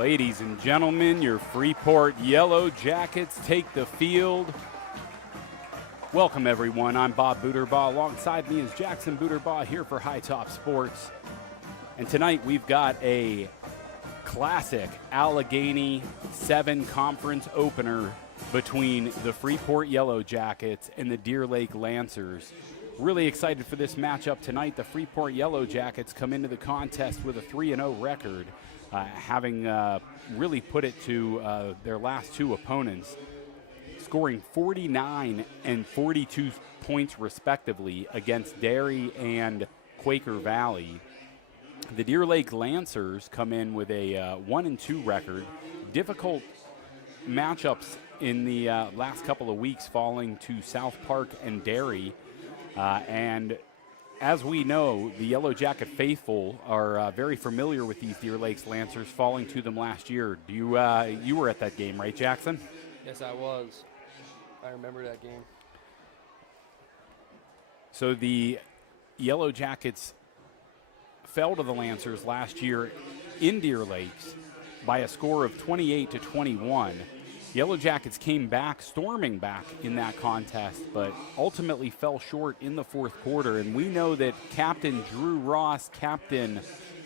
Ladies and gentlemen, your Freeport Yellowjackets take the field. Welcome, everyone. I'm Bob Booterbaugh. Alongside me is Jackson Booterbaugh here for High Top Sports. And tonight we've got a classic Allegheny 7 conference opener between the Freeport Yellowjackets and the Deer Lake Lancers. Really excited for this matchup tonight. The Freeport Yellowjackets come into the contest with a 3-0 record, having really put it to their last two opponents, scoring 49 and 42 points respectively against Derry and Quaker Valley. The Deer Lake Lancers come in with a 1-2 record. Difficult matchups in the last couple of weeks, falling to South Park and Derry. And as we know, the Yellowjacket faithful are very familiar with these Deer Lakes Lancers, falling to them last year. You were at that game, right, Jackson? Yes, I was. I remember that game. So the Yellowjackets fell to the Lancers last year in Deer Lakes by a score of 28-21. Yellowjackets came back, storming back in that contest, but ultimately fell short in the fourth quarter. And we know that Captain Drew Ross, Captain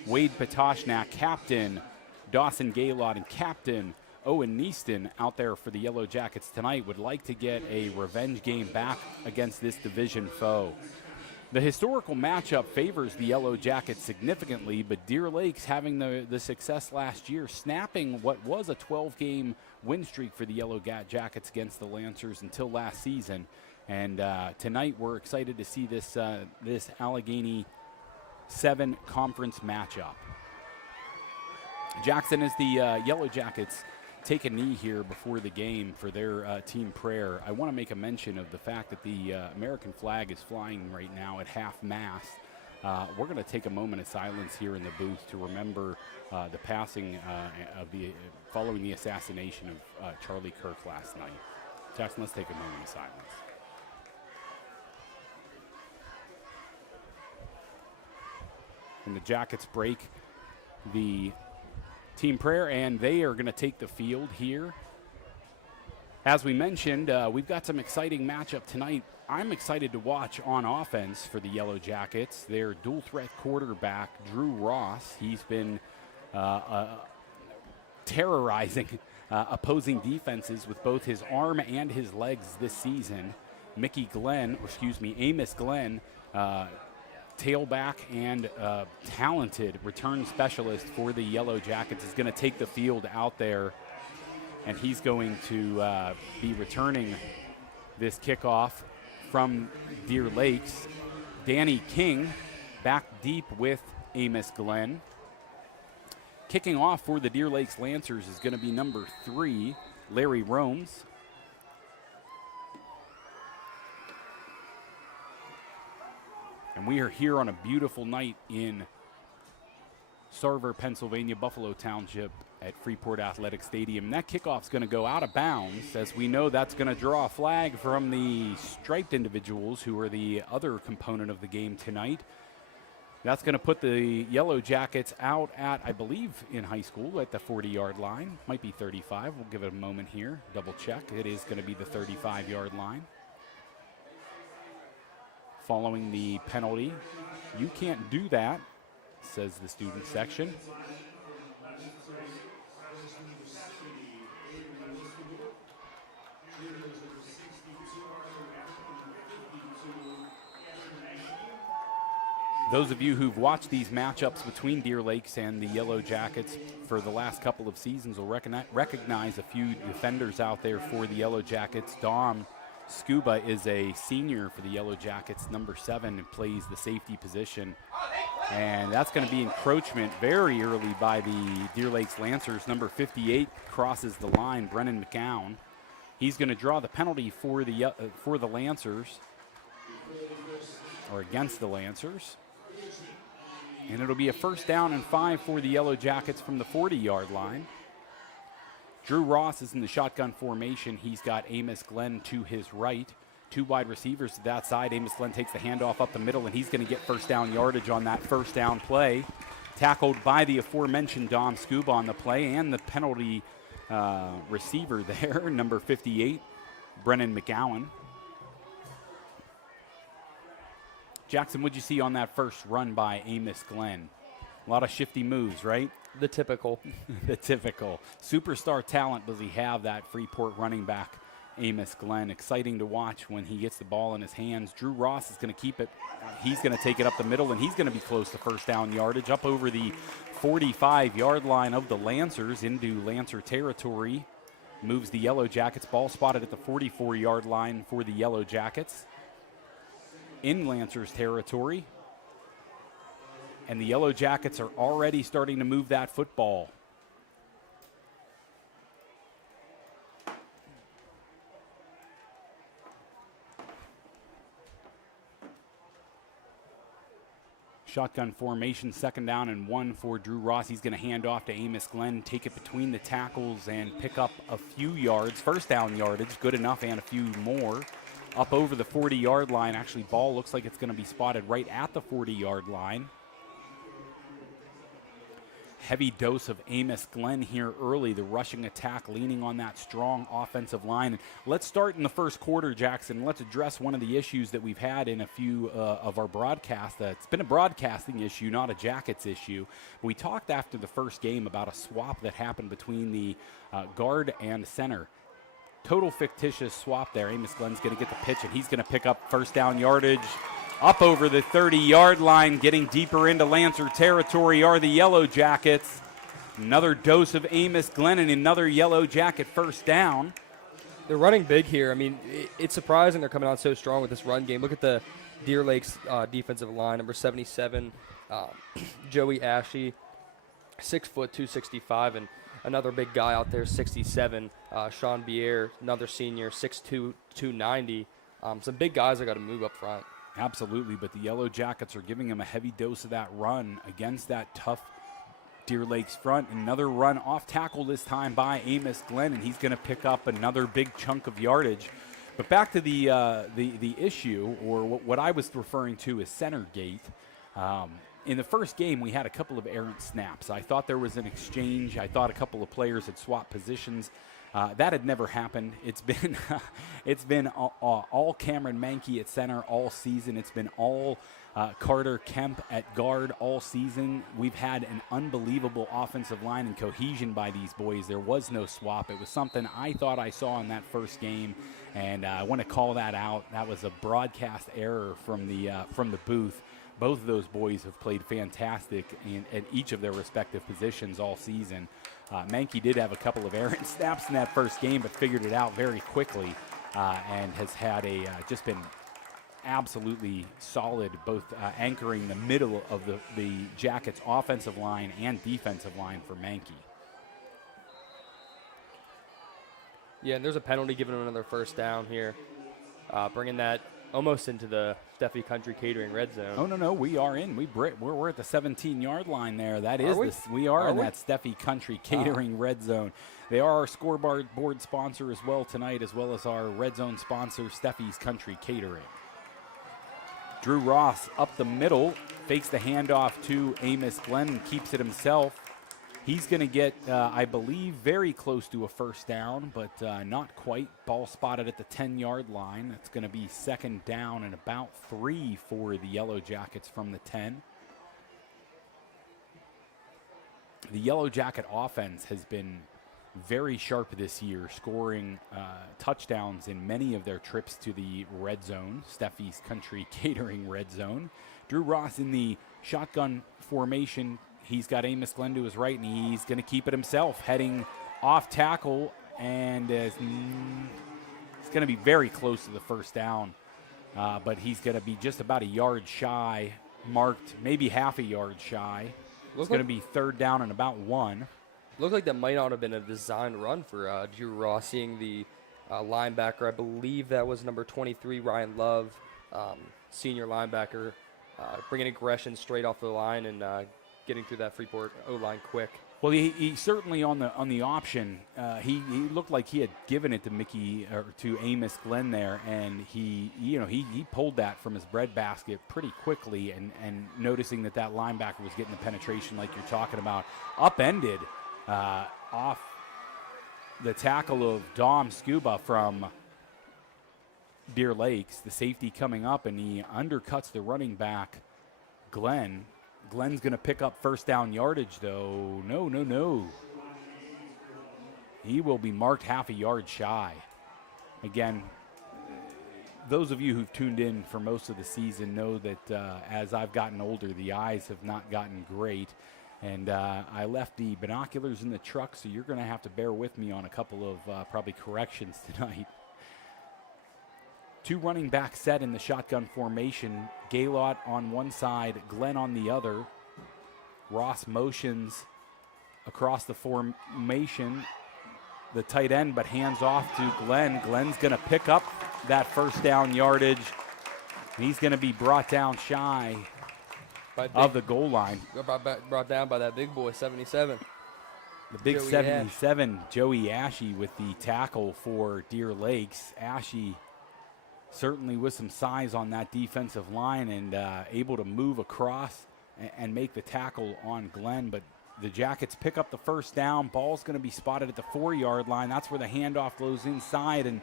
Wade Patoshnak, Captain Dawson Gaylord, and Captain Owen Neaston out there for the Yellowjackets tonight would like to get a revenge game back against this division foe. The historical matchup favors the Yellowjackets significantly, but Deer Lakes having the success last year, snapping what was a 12-game win streak for the Yellowjackets against the Lancers until last season. And tonight we're excited to see this Allegheny 7 conference matchup. Jackson, as the Yellowjackets take a knee here before the game for their team prayer, I want to make a mention of the fact that the American flag is flying right now at half-mast. We're going to take a moment of silence here in the booth to remember the passing following the assassination of Charlie Kirk last night. Jackson, let's take a moment of silence. And the Jackets break the team prayer, and they are going to take the field here. As we mentioned, we've got some exciting matchup tonight. I'm excited to watch on offense for the Yellowjackets. Their dual threat quarterback, Drew Ross, he's been terrorizing opposing defenses with both his arm and his legs this season. Amos Glenn, tailback and talented return specialist for the Yellowjackets, is going to take the field out there, and he's going to be returning this kickoff from Deer Lakes. Danny King back deep with Amos Glenn. Kicking off for the Deer Lakes Lancers is going to be number 3, Larry Romes. And we are here on a beautiful night in Sarver, Pennsylvania, Buffalo Township at Freeport Athletic Stadium. And that kickoff's going to go out of bounds. As we know, that's going to draw a flag from the striped individuals, who are the other component of the game tonight. That's going to put the Yellowjackets out at, I believe, in high school at the 40-yard line. Might be 35. We'll give it a moment here. Double check. It is going to be the 35-yard line. Following the penalty. You can't do that, says the student section. Those of you who've watched these matchups between Deer Lakes and the Yellowjackets for the last couple of seasons will recognize a few defenders out there for the Yellowjackets. Dom Scuba is a senior for the Yellowjackets, number 7, and plays the safety position. And that's going to be encroachment very early by the Deer Lakes Lancers. Number 58 crosses the line, Brennan McGowan. He's going to draw the penalty for the Lancers, or against the Lancers. And it'll be a 1st down and 5 for the Yellowjackets from the 40-yard line. Drew Ross is in the shotgun formation. He's got Amos Glenn to his right. 2 wide receivers to that side. Amos Glenn takes the handoff up the middle, and he's going to get 1st down yardage on that 1st down play. Tackled by the aforementioned Dom Scuba on the play and the penalty receiver there, number 58, Brennan McGowan. Jackson, what'd you see on that first run by Amos Glenn? A lot of shifty moves, right? The typical. The typical. Superstar talent does he have, that Freeport running back, Amos Glenn. Exciting to watch when he gets the ball in his hands. Drew Ross is going to keep it. He's going to take it up the middle, and he's going to be close to first down yardage, up over the 45-yard line of the Lancers into Lancer territory. Moves the Yellowjackets. Ball spotted at the 44-yard line for the Yellowjackets in Lancers territory. And the Yellowjackets are already starting to move that football. Shotgun formation, 2nd down and 1 for Drew Ross. He's going to hand off to Amos Glenn, take it between the tackles and pick up a few yards. First down yardage, good enough, and a few more. Up over the 40-yard line. Actually, ball looks like it's going to be spotted right at the 40-yard line. Heavy dose of Amos Glenn here early. The rushing attack leaning on that strong offensive line. And let's start in the first quarter, Jackson. Let's address one of the issues that we've had in a few of our broadcasts. It's been a broadcasting issue, not a Jackets issue. We talked after the first game about a swap that happened between the guard and center. Total fictitious swap there. Amos Glenn's going to get the pitch, and he's going to pick up first down yardage. Up over the 30-yard line, getting deeper into Lancer territory are the Yellowjackets. Another dose of Amos Glenn and another Yellowjacket first down. They're running big here. I mean, it's surprising they're coming out so strong with this run game. Look at the Deer Lakes defensive line, number 77, Joey Ashe, 6 foot, 265, and another big guy out there, 67, Sean Bier, another senior, 6'2", 290. Some big guys that got to move up front. Absolutely, but the Yellowjackets are giving him a heavy dose of that run against that tough Deer Lakes front. Another run off tackle this time by Amos Glenn, and he's going to pick up another big chunk of yardage. But back to the issue, or what I was referring to as center gate. In the first game, we had a couple of errant snaps. I thought there was an exchange. I thought a couple of players had swapped positions. That had never happened. It's been all Cameron Mankey at center all season. It's been all Carter Kemp at guard all season. We've had an unbelievable offensive line and cohesion by these boys. There was no swap. It was something I thought I saw in that first game, and I want to call that out. That was a broadcast error from the booth. Both of those boys have played fantastic at each of their respective positions all season. Mankey did have a couple of errant snaps in that first game, but figured it out very quickly and has had just been absolutely solid, both anchoring the middle of the Jackets' offensive line and defensive line for Mankey. Yeah, and there's a penalty giving him another first down here, bringing that almost into the Steffi Country Catering red zone. Oh, no, we are in. We're at the 17-yard line there. That is we are in that Steffi Country Catering red zone. They are our scoreboard board sponsor as well tonight, as well as our red zone sponsor, Steffi's Country Catering. Drew Ross up the middle, fakes the handoff to Amos Glenn and keeps it himself. He's going to get, I believe, very close to a first down, but not quite. Ball spotted at the 10-yard line. It's going to be 2nd down and about 3 for the Yellowjackets from the 10. The Yellowjacket offense has been very sharp this year, scoring touchdowns in many of their trips to the red zone, Steffi's Country Catering red zone. Drew Ross in the shotgun formation. He's got Amos Glenn to his right, and he's going to keep it himself, heading off tackle, and it's going to be very close to the first down, but he's going to be just about a yard shy, marked maybe half a yard shy. It's going to be 3rd down and about 1. Looked like that might not have been a designed run for Drew Ross, seeing the linebacker. I believe that was number 23, Ryan Love, senior linebacker, bringing aggression straight off the line and getting through that Freeport O-line quick. Well, he certainly on the option, he looked like he had given it to Mickey or to Amos Glenn there, and he pulled that from his breadbasket pretty quickly, and noticing that linebacker was getting the penetration like you're talking about, upended off the tackle of Dom Scuba from Deer Lakes, the safety coming up, and he undercuts the running back, Glenn. Glenn's going to pick up first down yardage, though. No. He will be marked half a yard shy. Again, those of you who've tuned in for most of the season know that as I've gotten older, the eyes have not gotten great. And I left the binoculars in the truck, so you're going to have to bear with me on a couple of probably corrections tonight. Two running back set in the shotgun formation. Gaylord on one side, Glenn on the other. Ross motions across the formation. The tight end, but hands off to Glenn. Glenn's going to pick up that first down yardage. He's going to be brought down shy of the goal line. Brought down by that big boy, 77. The big Joey 77, Joey Ashe with the tackle for Deer Lakes. Ashe certainly with some size on that defensive line and able to move across and make the tackle on Glenn. But the Jackets pick up the first down. Ball's going to be spotted at the 4-yard line. That's where the handoff goes inside and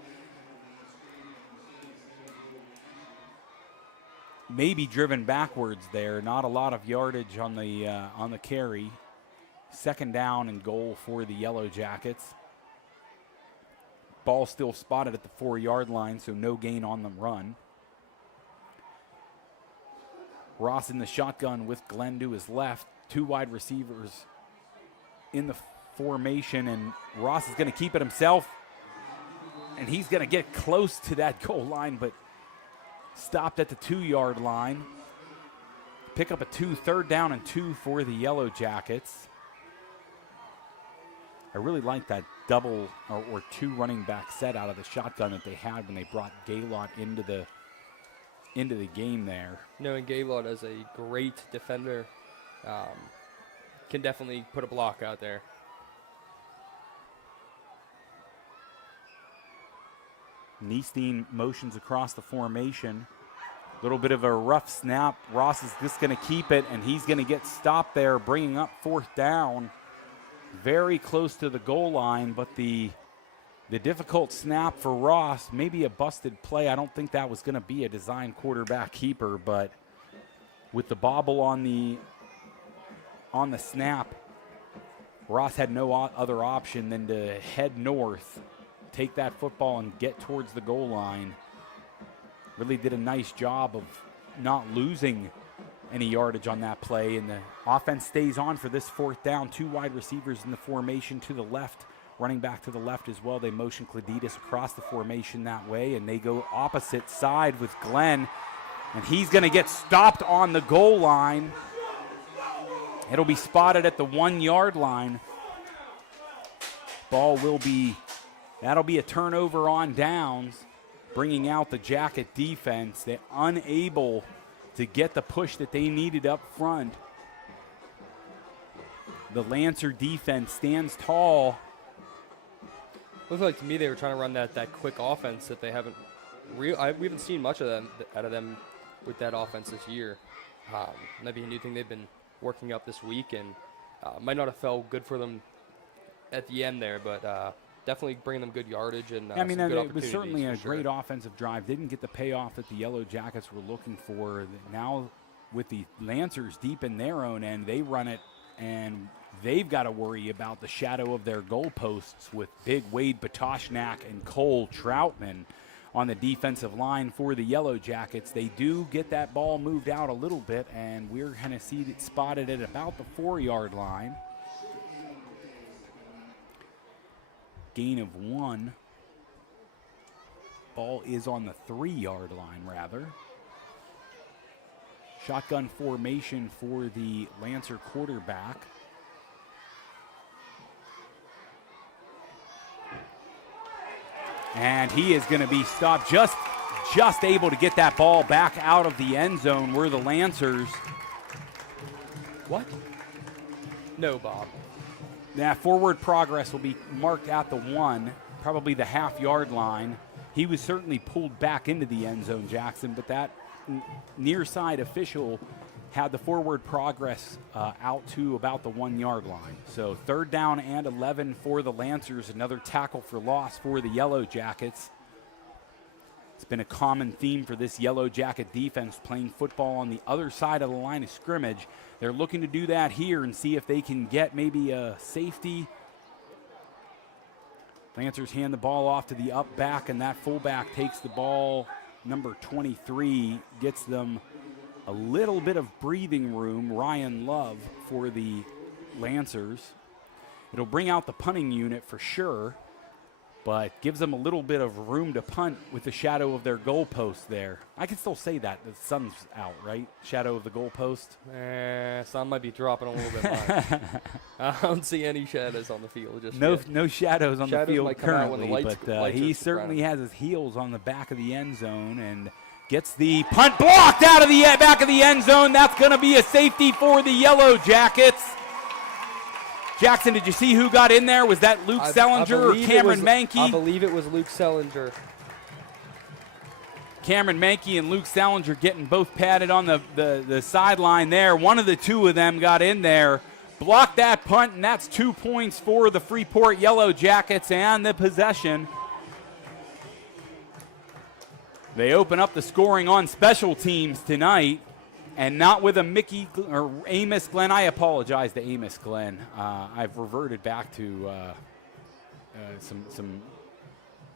maybe driven backwards there. Not a lot of yardage on the carry. Second down and goal for the Yellowjackets. Ball still spotted at the 4-yard line, so no gain on the run. Ross in the shotgun with Glenn to his left. Two wide receivers in the formation, and Ross is going to keep it himself. And he's going to get close to that goal line, but stopped at the 2-yard line. Pick up a 3rd down and 2 for the Yellowjackets. I really like that double or 2 running back set out of the shotgun that they had when they brought Gaylord into the game there. Knowing Gaylord as a great defender, can definitely put a block out there. Niestein motions across the formation. A little bit of a rough snap. Ross is just going to keep it, and he's going to get stopped there, bringing up 4th down. Very close to the goal line, but the difficult snap for Ross, maybe a busted play. I don't think that was going to be a design quarterback keeper, but with the bobble on the snap, Ross had no other option than to head north, take that football and get towards the goal line. Really did a nice job of not losing any yardage on that play, and the offense stays on for this 4th down. 2 wide receivers in the formation to the left, running back to the left as well. They motion Cleditas across the formation that way, and they go opposite side with Glenn, and he's going to get stopped on the goal line. It'll be spotted at the 1-yard line. That'll be a turnover on downs, bringing out the Jacket defense. They're unable to get the push that they needed up front. The Lancer defense stands tall. Looks like to me they were trying to run that quick offense that they haven't. We haven't seen much of out of them with that offense this year. Maybe a new thing they've been working up this week, and might not have felt good for them at the end there, but definitely bringing them good yardage and I mean, some good it was certainly a great sure. offensive drive. Didn't get the payoff that the Yellowjackets were looking for. Now with the Lancers deep in their own end, they run it, and they've got to worry about the shadow of their goalposts with big Wade Batoshnak and Cole Troutman on the defensive line for the Yellowjackets. They do get that ball moved out a little bit, and we're going to see it spotted at about the 4-yard line. Gain of 1. Ball is on the 3-yard line, rather. Shotgun formation for the Lancer quarterback. And he is going to be stopped, just able to get that ball back out of the end zone where the Lancers. What? No, Bob. That forward progress will be marked at the 1, probably the half-yard line. He was certainly pulled back into the end zone, Jackson, but that near side official had the forward progress out to about the 1-yard line. So 3rd down and 11 for the Lancers, another tackle for loss for the Yellowjackets. It's been a common theme for this Yellow Jacket defense, playing football on the other side of the line of scrimmage. They're looking to do that here and see if they can get maybe a safety. Lancers hand the ball off to the up back, and that fullback takes the ball. Number 23 gets them a little bit of breathing room. Ryan Love for the Lancers. It'll bring out the punting unit for sure, but gives them a little bit of room to punt with the shadow of their goalpost there. I can still say that. The sun's out, right? Shadow of the goalpost. Sun might be dropping a little bit much. I don't see any shadows on the field just no, yet. No shadows on the field currently, lights he certainly has his heels on the back of the end zone and gets the punt blocked out of the back of the end zone. That's going to be a safety for the Yellowjackets. Jackson, did you see who got in there? Was that Luke Sellinger or Cameron Mankey? I believe it was Luke Sellinger. Cameron Mankey and Luke Sellinger getting both padded on the sideline there. One of the two of them got in there, blocked that punt, and that's 2 points for the Freeport Yellowjackets and the possession. They open up the scoring on special teams tonight. And not with a Amos Glenn. I apologize to Amos Glenn. I've reverted back to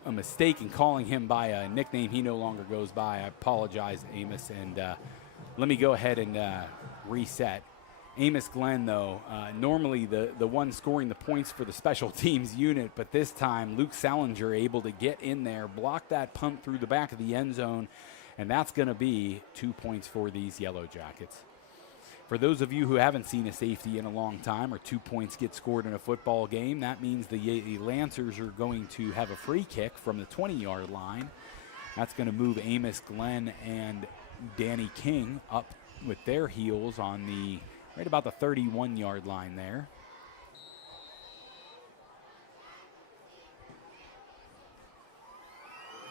a mistake in calling him by a nickname he no longer goes by. I apologize, Amos. And let me go ahead and reset. Amos Glenn, though, normally the one scoring the points for the special teams unit, but this time Luke Sellinger able to get in there, block that punt through the back of the end zone. And that's going to be 2 points for these Yellowjackets. For those of you who haven't seen a safety in a long time, or 2 points get scored in a football game, that means the Lancers are going to have a free kick from the 20-yard line. That's going to move Amos Glenn and Danny King up with their heels on the right about the 31-yard line there.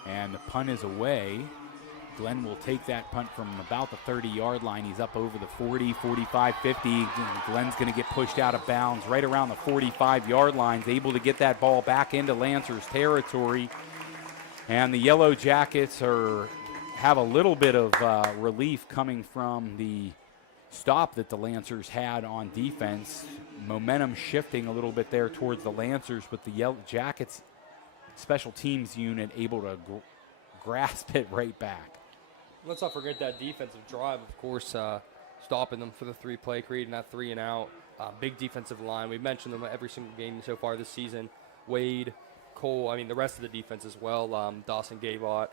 And the punt is away. Glenn will take that punt from about the 30-yard line. He's up over the 40, 45, 50. Glenn's going to get pushed out of bounds right around the 45-yard line. He's able to get that ball back into Lancers territory. And the Yellowjackets have a little bit of relief coming from the stop that the Lancers had on defense. Momentum shifting a little bit there towards the Lancers, but the Yellowjackets special teams unit able to grasp it right back. Let's not forget that defensive drive, of course, stopping them for the 3-play, creating that 3 and out. Big defensive line. We've mentioned them every single game so far this season. Wade, Cole, the rest of the defense as well. Dawson Gabot,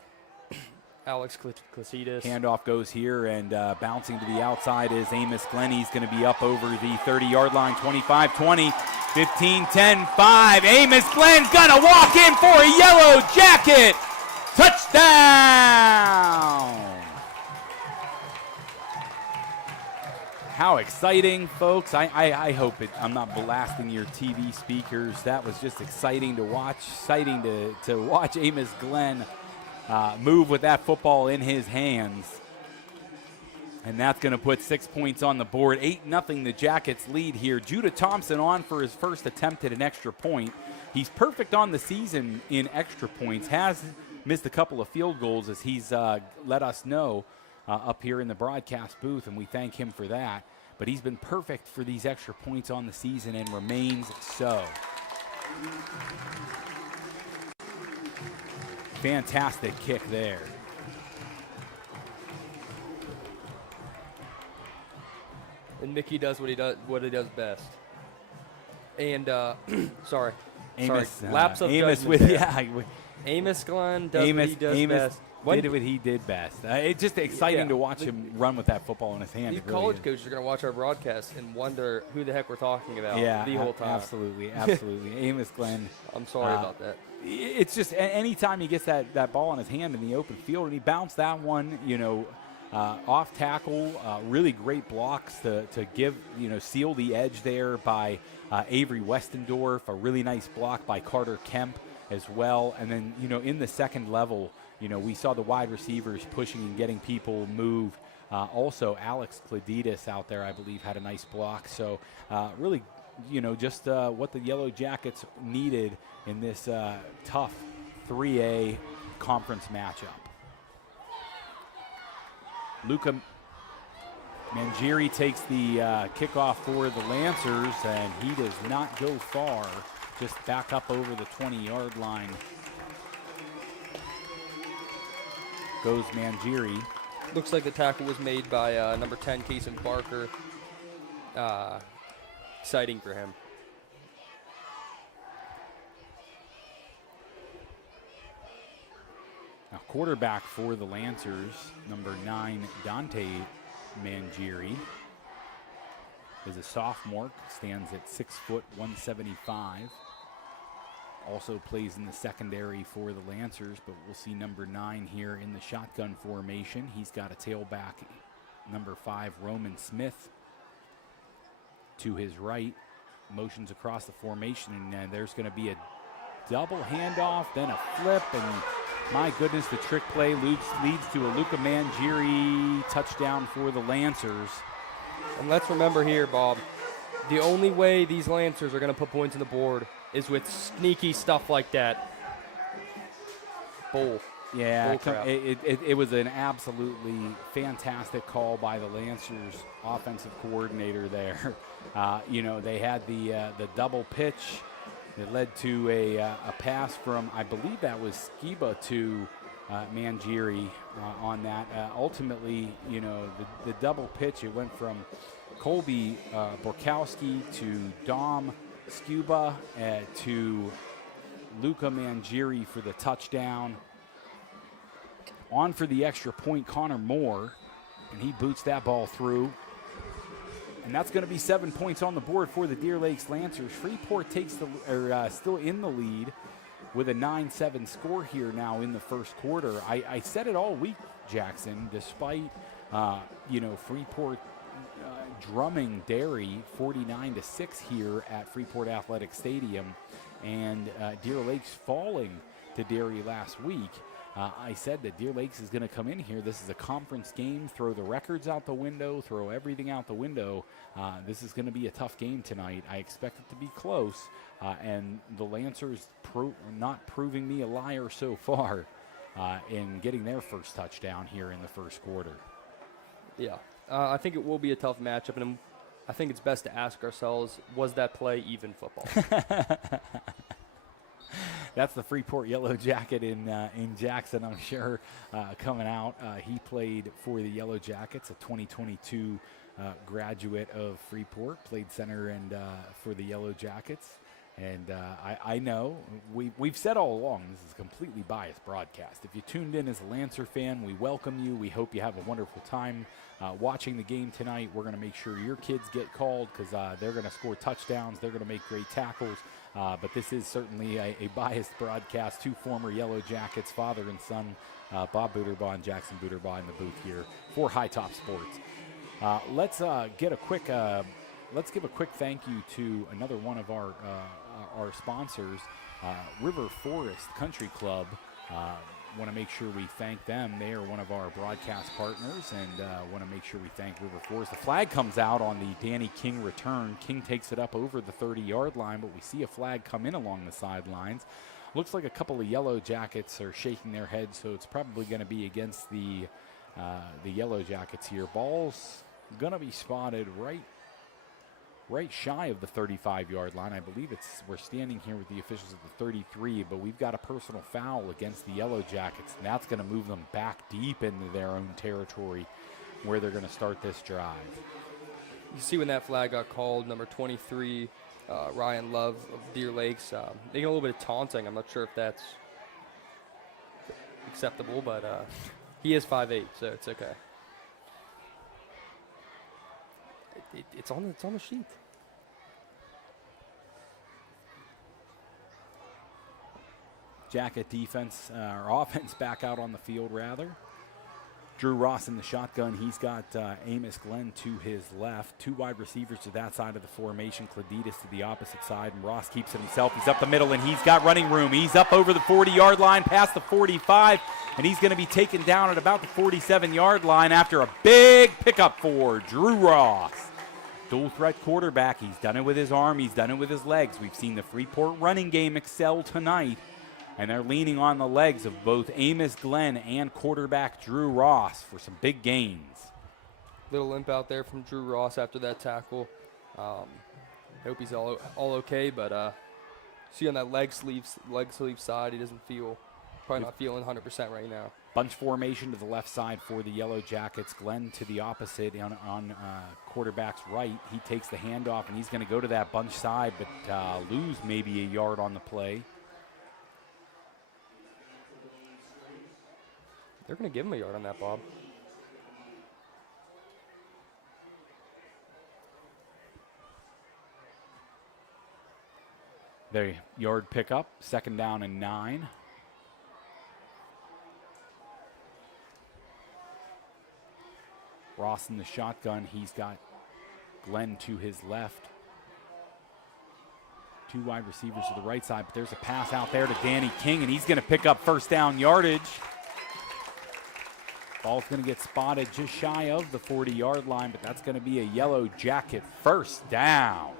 Alex Klasidas. Handoff goes here, and bouncing to the outside is Amos Glenn. He's going to be up over the 30-yard line, 25-20, 15-10, 5. Amos Glenn's going to walk in for a Yellowjacket. Touchdown! How exciting, folks. I hope I'm not blasting your TV speakers. That was just exciting to watch. Exciting to watch Amos Glenn move with that football in his hands. And that's going to put 6 points on the board. 8-0 the Jackets lead here. Judah Thompson on for his first attempt at an extra point. He's perfect on the season in extra points. Has missed a couple of field goals, as he's let us know up here in the broadcast booth, and we thank him for that. But he's been perfect for these extra points on the season and remains so. Fantastic kick there. And Mickey does what he does best. And sorry, Amos, lapse of Amos judgment there. Amos Glenn does what he does best. Did what he did best. It's just exciting to watch him run with that football in his hand. These college coaches are going to watch our broadcast and wonder who the heck we're talking about the whole time. Absolutely. Amos Glenn. I'm sorry about that. It's just anytime he gets that ball in his hand in the open field, and he bounced that one, Off tackle, really great blocks to give, seal the edge there by Avery Westendorf. A really nice block by Carter Kemp as well. And then, in the second level, we saw the wide receivers pushing and getting people moved. Also, Alex Kladitis out there, I believe, had a nice block. So really, just what the Yellow Jackets needed in this tough 3A conference matchup. Luca Mangieri takes the kickoff for the Lancers, and he does not go far, just back up over the 20-yard line. Goes Mangieri. Looks like the tackle was made by number 10, Kason Barker. Exciting for him. Now, quarterback for the Lancers, number 9, Dante Mangieri, is a sophomore, stands at 6 foot 175. Also plays in the secondary for the Lancers, but we'll see number 9 here in the shotgun formation. He's got a tailback, number 5, Roman Smith, to his right. Motions across the formation, and there's going to be a double handoff, then a flip, and my goodness, the trick play leads to a Luca Mangieri touchdown for the Lancers. And let's remember here, Bob, the only way these Lancers are going to put points on the board is with sneaky stuff like that. Bull. Yeah, it was an absolutely fantastic call by the Lancers offensive coordinator there. They had the double pitch. It led to a pass from, I believe that was Skiba to Mangieri on that. Ultimately, the double pitch, it went from Colby Borkowski to Dom Scuba to Luca Mangieri for the touchdown. On for the extra point, Connor Moore, and he boots that ball through. And that's going to be 7 points on the board for the Deer Lakes Lancers. Freeport takes still in the lead with a 9-7 score here now in the first quarter. I said it all week, Jackson, despite Freeport drumming Derry 49-6 here at Freeport Athletic Stadium, and Deer Lakes falling to Derry last week. I said that Deer Lakes is going to come in here. This is a conference game. Throw the records out the window. Throw everything out the window. This is going to be a tough game tonight. I expect it to be close. And the Lancers not proving me a liar so far in getting their first touchdown here in the first quarter. Yeah, I think it will be a tough matchup. And I think it's best to ask ourselves, was that play even football? That's the Freeport Yellow Jacket in Jackson, I'm sure, coming out. He played for the Yellow Jackets, a 2022 graduate of Freeport, played center and for the Yellow Jackets. And I know we've said all along this is a completely biased broadcast. If you tuned in as a Lancer fan, we welcome you. We hope you have a wonderful time watching the game tonight. We're going to make sure your kids get called because they're going to score touchdowns. They're going to make great tackles. But this is certainly a biased broadcast. Two former Yellow Jackets, father and son, Bob Booterbaugh and Jackson Booterbaugh in the booth here for High Top Sports. Let's give a quick thank you to another one of our sponsors, River Forest Country Club. Want to make sure we thank them. They are one of our broadcast partners, and want to make sure we thank River Forest. The flag comes out on the Danny King return. King takes it up over the 30-yard line, but we see a flag come in along the sidelines. Looks like a couple of Yellow Jackets are shaking their heads, so it's probably going to be against the Yellow Jackets here. Ball's going to be spotted right shy of the 35-yard line. I believe we're standing here with the officials at the 33, but we've got a personal foul against the Yellow Jackets, and that's going to move them back deep into their own territory where they're going to start this drive. You see when that flag got called, number 23, Ryan Love of Deer Lakes, making a little bit of taunting. I'm not sure if that's acceptable, but he is 5'8", so it's okay. It's on the sheet. Jacket defense, or offense back out on the field, rather. Drew Ross in the shotgun. He's got Amos Glenn to his left. Two wide receivers to that side of the formation. Cleditas to the opposite side. And Ross keeps it himself. He's up the middle, and he's got running room. He's up over the 40-yard line, past the 45, and he's going to be taken down at about the 47-yard line after a big pickup for Drew Ross. Dual threat quarterback. He's done it with his arm. He's done it with his legs. We've seen the Freeport running game excel tonight. And they're leaning on the legs of both Amos Glenn and quarterback Drew Ross for some big gains. Little limp out there from Drew Ross after that tackle. Hope he's all okay, but see on that leg sleeve side, he doesn't feel, probably not feeling 100% right now. Bunch formation to the left side for the Yellowjackets. Glenn to the opposite on quarterback's right. He takes the handoff, and he's going to go to that bunch side, but lose maybe a yard on the play. They're going to give him a yard on that, Bob. Their yard pickup, 2nd down and 9. Ross in the shotgun. He's got Glenn to his left. Two wide receivers to the right side, but there's a pass out there to Danny King, and he's going to pick up 1st down yardage. Ball's going to get spotted just shy of the 40-yard line, but that's going to be a Yellowjacket 1st down.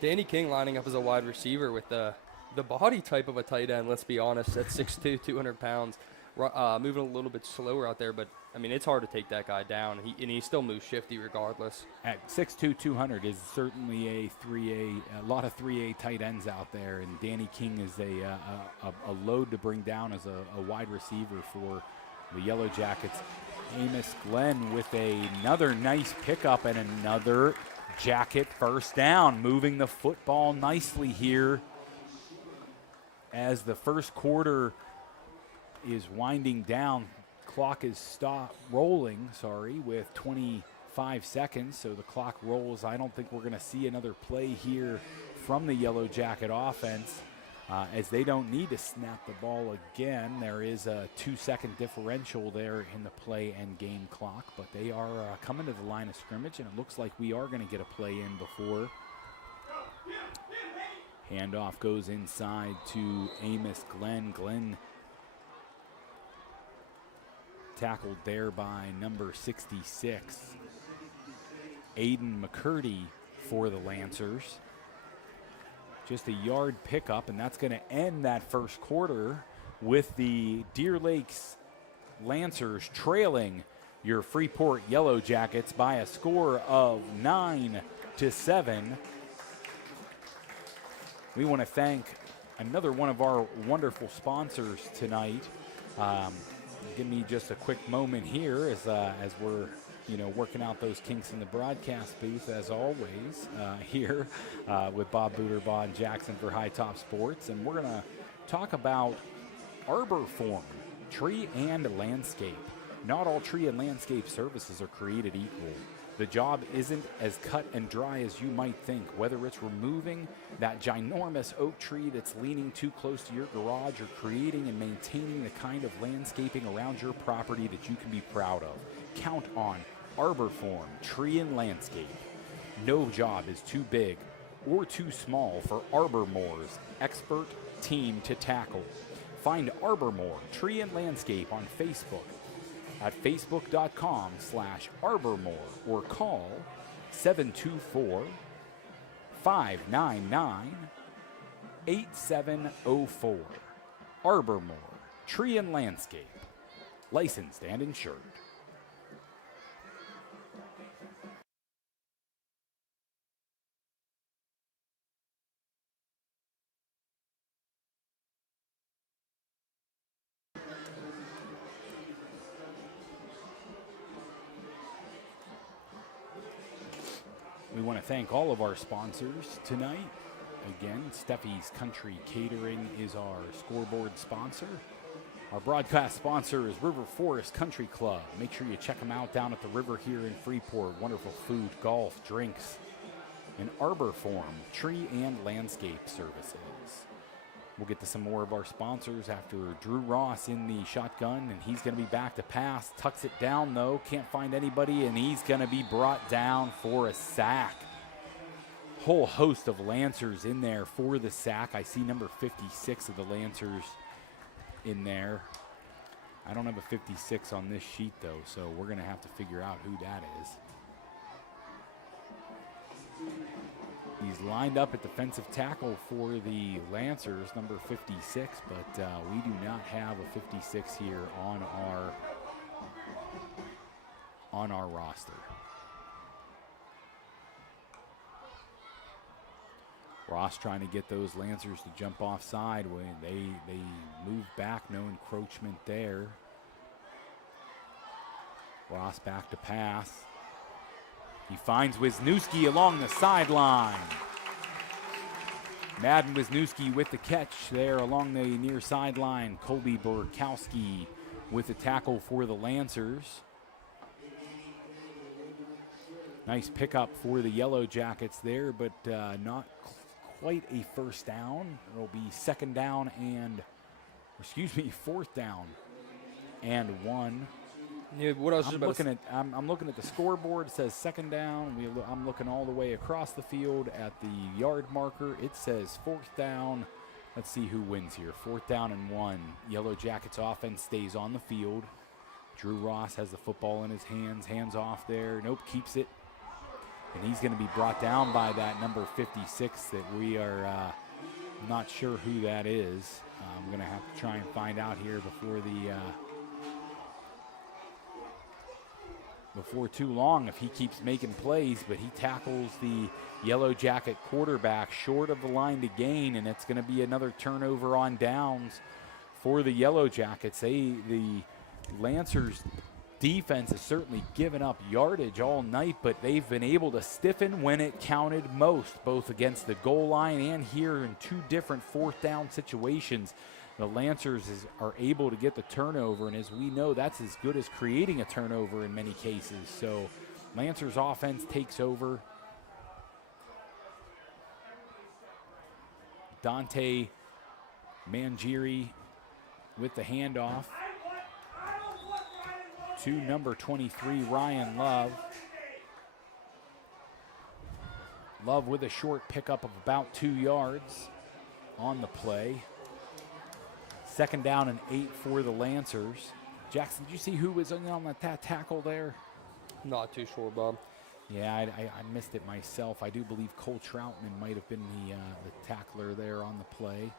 Danny King lining up as a wide receiver with the body type of a tight end, let's be honest, at 6'2", 200 pounds. Moving a little bit slower out there, but, I mean, it's hard to take that guy down, and he still moves shifty regardless. At 6'2", 200 is certainly a lot of 3A tight ends out there, and Danny King is a load to bring down as a wide receiver for the Yellowjackets. Amos Glenn with another nice pickup and another Jacket 1st down, moving the football nicely here as the first quarter is winding down. Clock is rolling with 25 seconds, so the clock rolls. I don't think we're going to see another play here from the Yellowjacket offense. As they don't need to snap the ball again. There is a 2-second differential there in the play and game clock, but they are coming to the line of scrimmage, and it looks like we are going to get a play in before. Handoff goes inside to Amos Glenn. Glenn tackled there by number 66, Aiden McCurdy for the Lancers. Just a yard pickup, and that's going to end that first quarter with the Deer Lakes Lancers trailing your Freeport Yellowjackets by a score of 9-7. We want to thank another one of our wonderful sponsors tonight. Give me just a quick moment here as we're working out those kinks in the broadcast booth, as always, here with Bob Booterbaugh and Jackson for High Top Sports. And we're going to talk about Arbor Form, tree and landscape. Not all tree and landscape services are created equal. The job isn't as cut and dry as you might think, whether it's removing that ginormous oak tree that's leaning too close to your garage or creating and maintaining the kind of landscaping around your property that you can be proud of. Count on Arbor Form, Tree and Landscape. No job is too big or too small for Arbormore's expert team to tackle. Find Arbormore, Tree and Landscape on Facebook at facebook.com/Arbormore or call 724-599-8704. Arbormore, Tree and Landscape. Licensed and insured. We want to thank all of our sponsors tonight. Again, Steffi's Country Catering is our scoreboard sponsor. Our broadcast sponsor is River Forest Country Club. Make sure you check them out down at the river here in Freeport. Wonderful food, golf, drinks, and Arbor Form, Tree and Landscape Services. We'll get to some more of our sponsors after Drew Ross in the shotgun, and he's going to be back to pass. Tucks it down, though. Can't find anybody, and he's going to be brought down for a sack. Whole host of Lancers in there for the sack. I see number 56 of the Lancers in there. I don't have a 56 on this sheet, though, so we're going to have to figure out who that is. He's lined up at defensive tackle for the Lancers, number 56, but we do not have a 56 here on our roster. Ross trying to get those Lancers to jump offside when they move back, no encroachment there. Ross back to pass. He finds Wisniewski along the sideline. Madden Wisniewski with the catch there along the near sideline. Colby Borkowski with the tackle for the Lancers. Nice pickup for the Yellowjackets there, but not quite a first down. It'll be fourth down and 1. Yeah, what I was just about I'm looking at the scoreboard. It says second down. I'm looking all the way across the field at the yard marker. It says fourth down. Let's see who wins here. Fourth down and 1. Yellowjackets offense stays on the field. Drew Ross has the football in his hands. Hands off there. Nope, keeps it. And he's going to be brought down by that number 56 that we are not sure who that is. I'm going to have to try and find out here before too long if he keeps making plays, but he tackles the Yellow Jacket quarterback short of the line to gain, and it's going to be another turnover on downs for the Yellow Jackets. The Lancers defense has certainly given up yardage all night, but they've been able to stiffen when it counted most, both against the goal line and here in 2 different fourth down situations. The Lancers are able to get the turnover, and as we know, that's as good as creating a turnover in many cases. So Lancers offense takes over. Dante Mangieri with the handoff to number 23, Ryan Love. Love with a short pickup of about 2 yards on the play. Second down and 8 for the Lancers. Jackson, did you see who was on that tackle there? Not too sure, Bob. Yeah, I missed it myself. I do believe Cole Troutman might have been the tackler there on the play.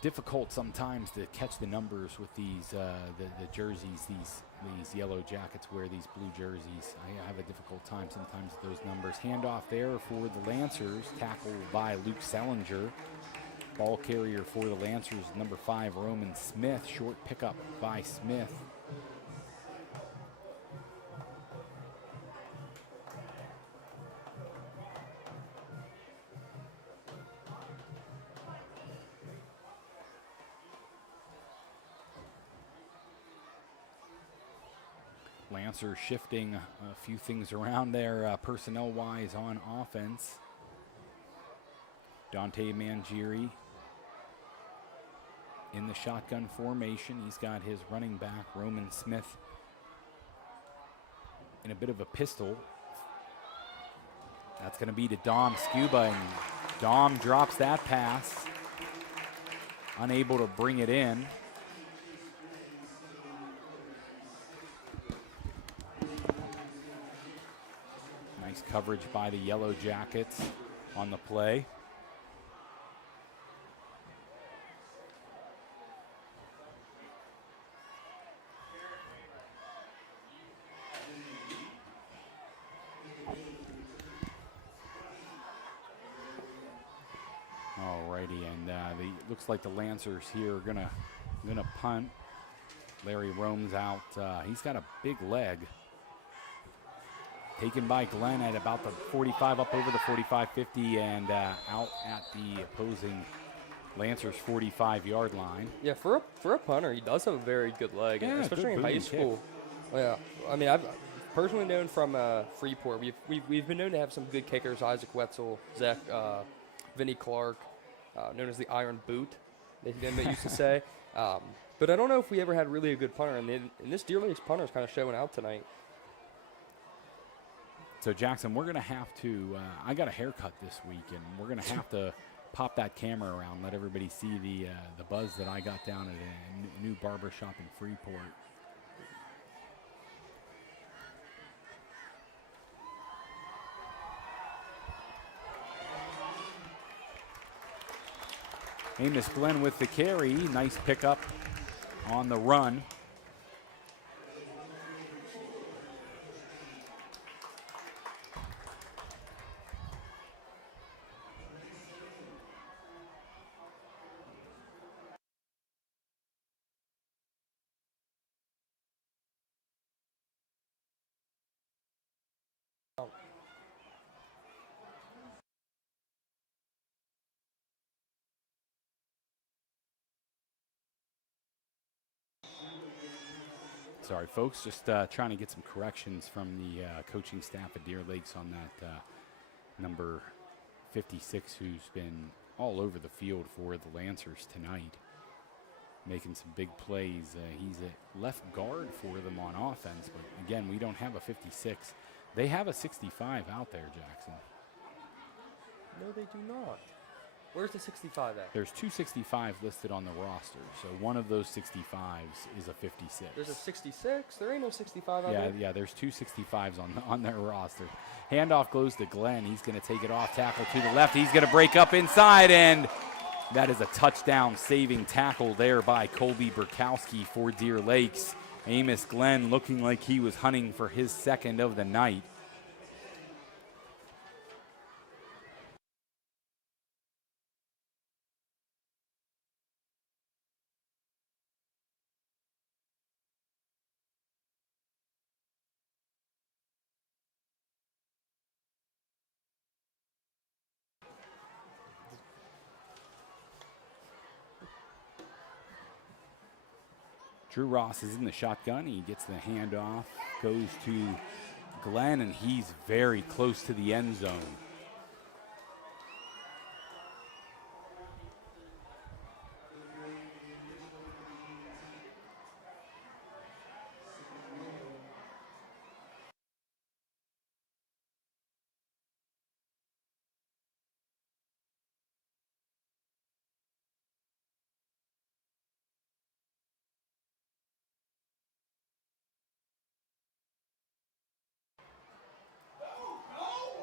Difficult sometimes to catch the numbers with these the jerseys. These Yellow Jackets wear these blue jerseys. I have a difficult time sometimes with those numbers. Handoff there for the Lancers, tackled by Luke Sellinger. Ball carrier for the Lancers, number 5, Roman Smith. Short pickup by Smith. Lancers shifting a few things around there personnel-wise on offense. Dante Mangieri in the shotgun formation. He's got his running back, Roman Smith, in a bit of a pistol. That's going to be to Dom Scuba, and Dom drops that pass, unable to bring it in. Nice coverage by the Yellow Jackets on the play. Alrighty, and looks like the Lancers here are gonna punt. Larry Rome's out. He's got a big leg. Taken by Glenn at about the 45, up over the 45-50, and out at the opposing Lancers 45-yard line. Yeah, for a punter, he does have a very good leg, Yeah, especially in high school. Kick. Yeah, I mean, personally known from Freeport. We've been known to have some good kickers: Isaac Wetzel, Zach, Vinnie Clark, known as the Iron Boot, they used to say. But I don't know if we ever had really a good punter, and this Deer Lakes punter is kind of showing out tonight. So, Jackson, we're going to have to I got a haircut this week, and we're going to have to pop that camera around, let everybody see the buzz that I got down at a new barber shop in Freeport. Amos Glenn with the carry. Nice pickup on the run. Sorry, folks, just trying to get some corrections from the coaching staff at Deer Lakes on that number 56, who's been all over the field for the Lancers tonight, making some big plays. He's a left guard for them on offense, but again, we don't have a 56. They have a 65 out there, Jackson. No, they do not. Where's the 65 at? There's two 65 listed on the roster, so one of those 65s is a 56. There's a 66? There ain't no 65 out there. Yeah, there's two 65s on their roster. Handoff goes to Glenn. He's going to take it off, tackle to the left. He's going to break up inside, and that is a touchdown-saving tackle there by Colby Burkowski for Deer Lakes. Amos Glenn looking like he was hunting for his second of the night. Drew Ross is in the shotgun. He gets the handoff, goes to Glenn, and he's very close to the end zone.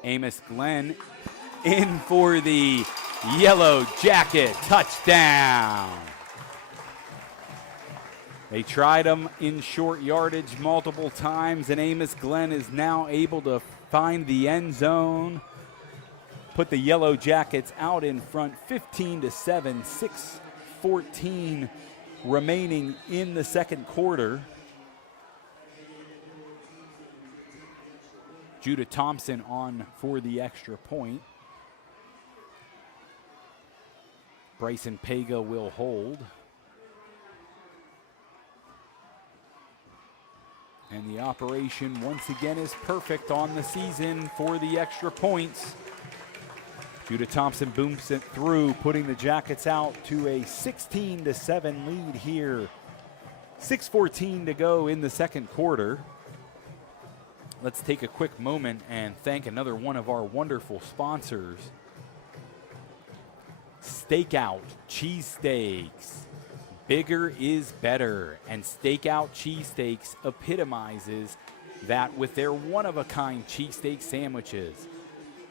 Amos Glenn in for the Yellow Jacket touchdown. They tried him in short yardage multiple times, and Amos Glenn is now able to find the end zone, put the Yellow Jackets out in front 15-7, 6:14 remaining in the second quarter. Judah Thompson on for the extra point. Bryson Pega will hold. And the operation once again is perfect on the season for the extra points. Judah Thompson booms it through, putting the Jackets out to a 16-7 lead here. 6:14 to go in the second quarter. Let's take a quick moment and thank another one of our wonderful sponsors. Stakeout Cheesesteaks. Bigger is better, and Stakeout Cheesesteaks epitomizes that with their one-of-a-kind cheesesteak sandwiches.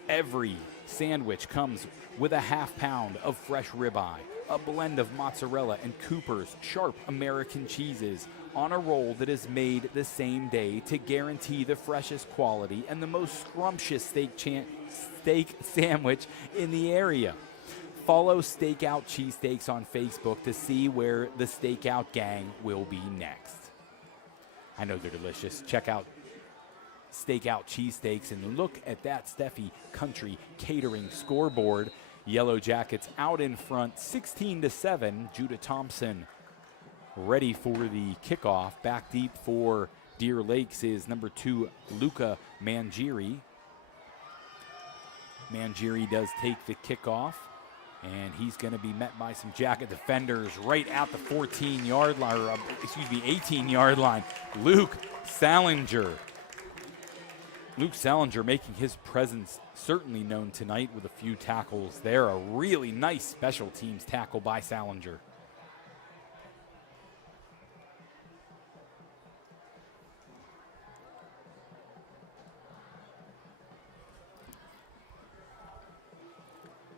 Every sandwich comes with a half pound of fresh ribeye, a blend of mozzarella and Cooper's sharp American cheeses on a roll that is made the same day to guarantee the freshest quality and the most scrumptious steak sandwich in the area. Follow Stakeout Cheesesteaks on Facebook to see where the Stakeout gang will be next. I know they're delicious. Check out Stakeout Cheesesteaks and look at that Steffi Country Catering scoreboard. Yellow Jackets out in front 16-7. Judah Thompson ready for the kickoff. Back deep for Deer Lakes is number 2, Luca Mangieri. Mangieri does take the kickoff, and he's going to be met by some Jacket defenders right at the 14-yard line, or 18-yard line. Luke Salinger. Luke Salinger making his presence certainly known tonight with a few tackles there. A really nice special teams tackle by Salinger.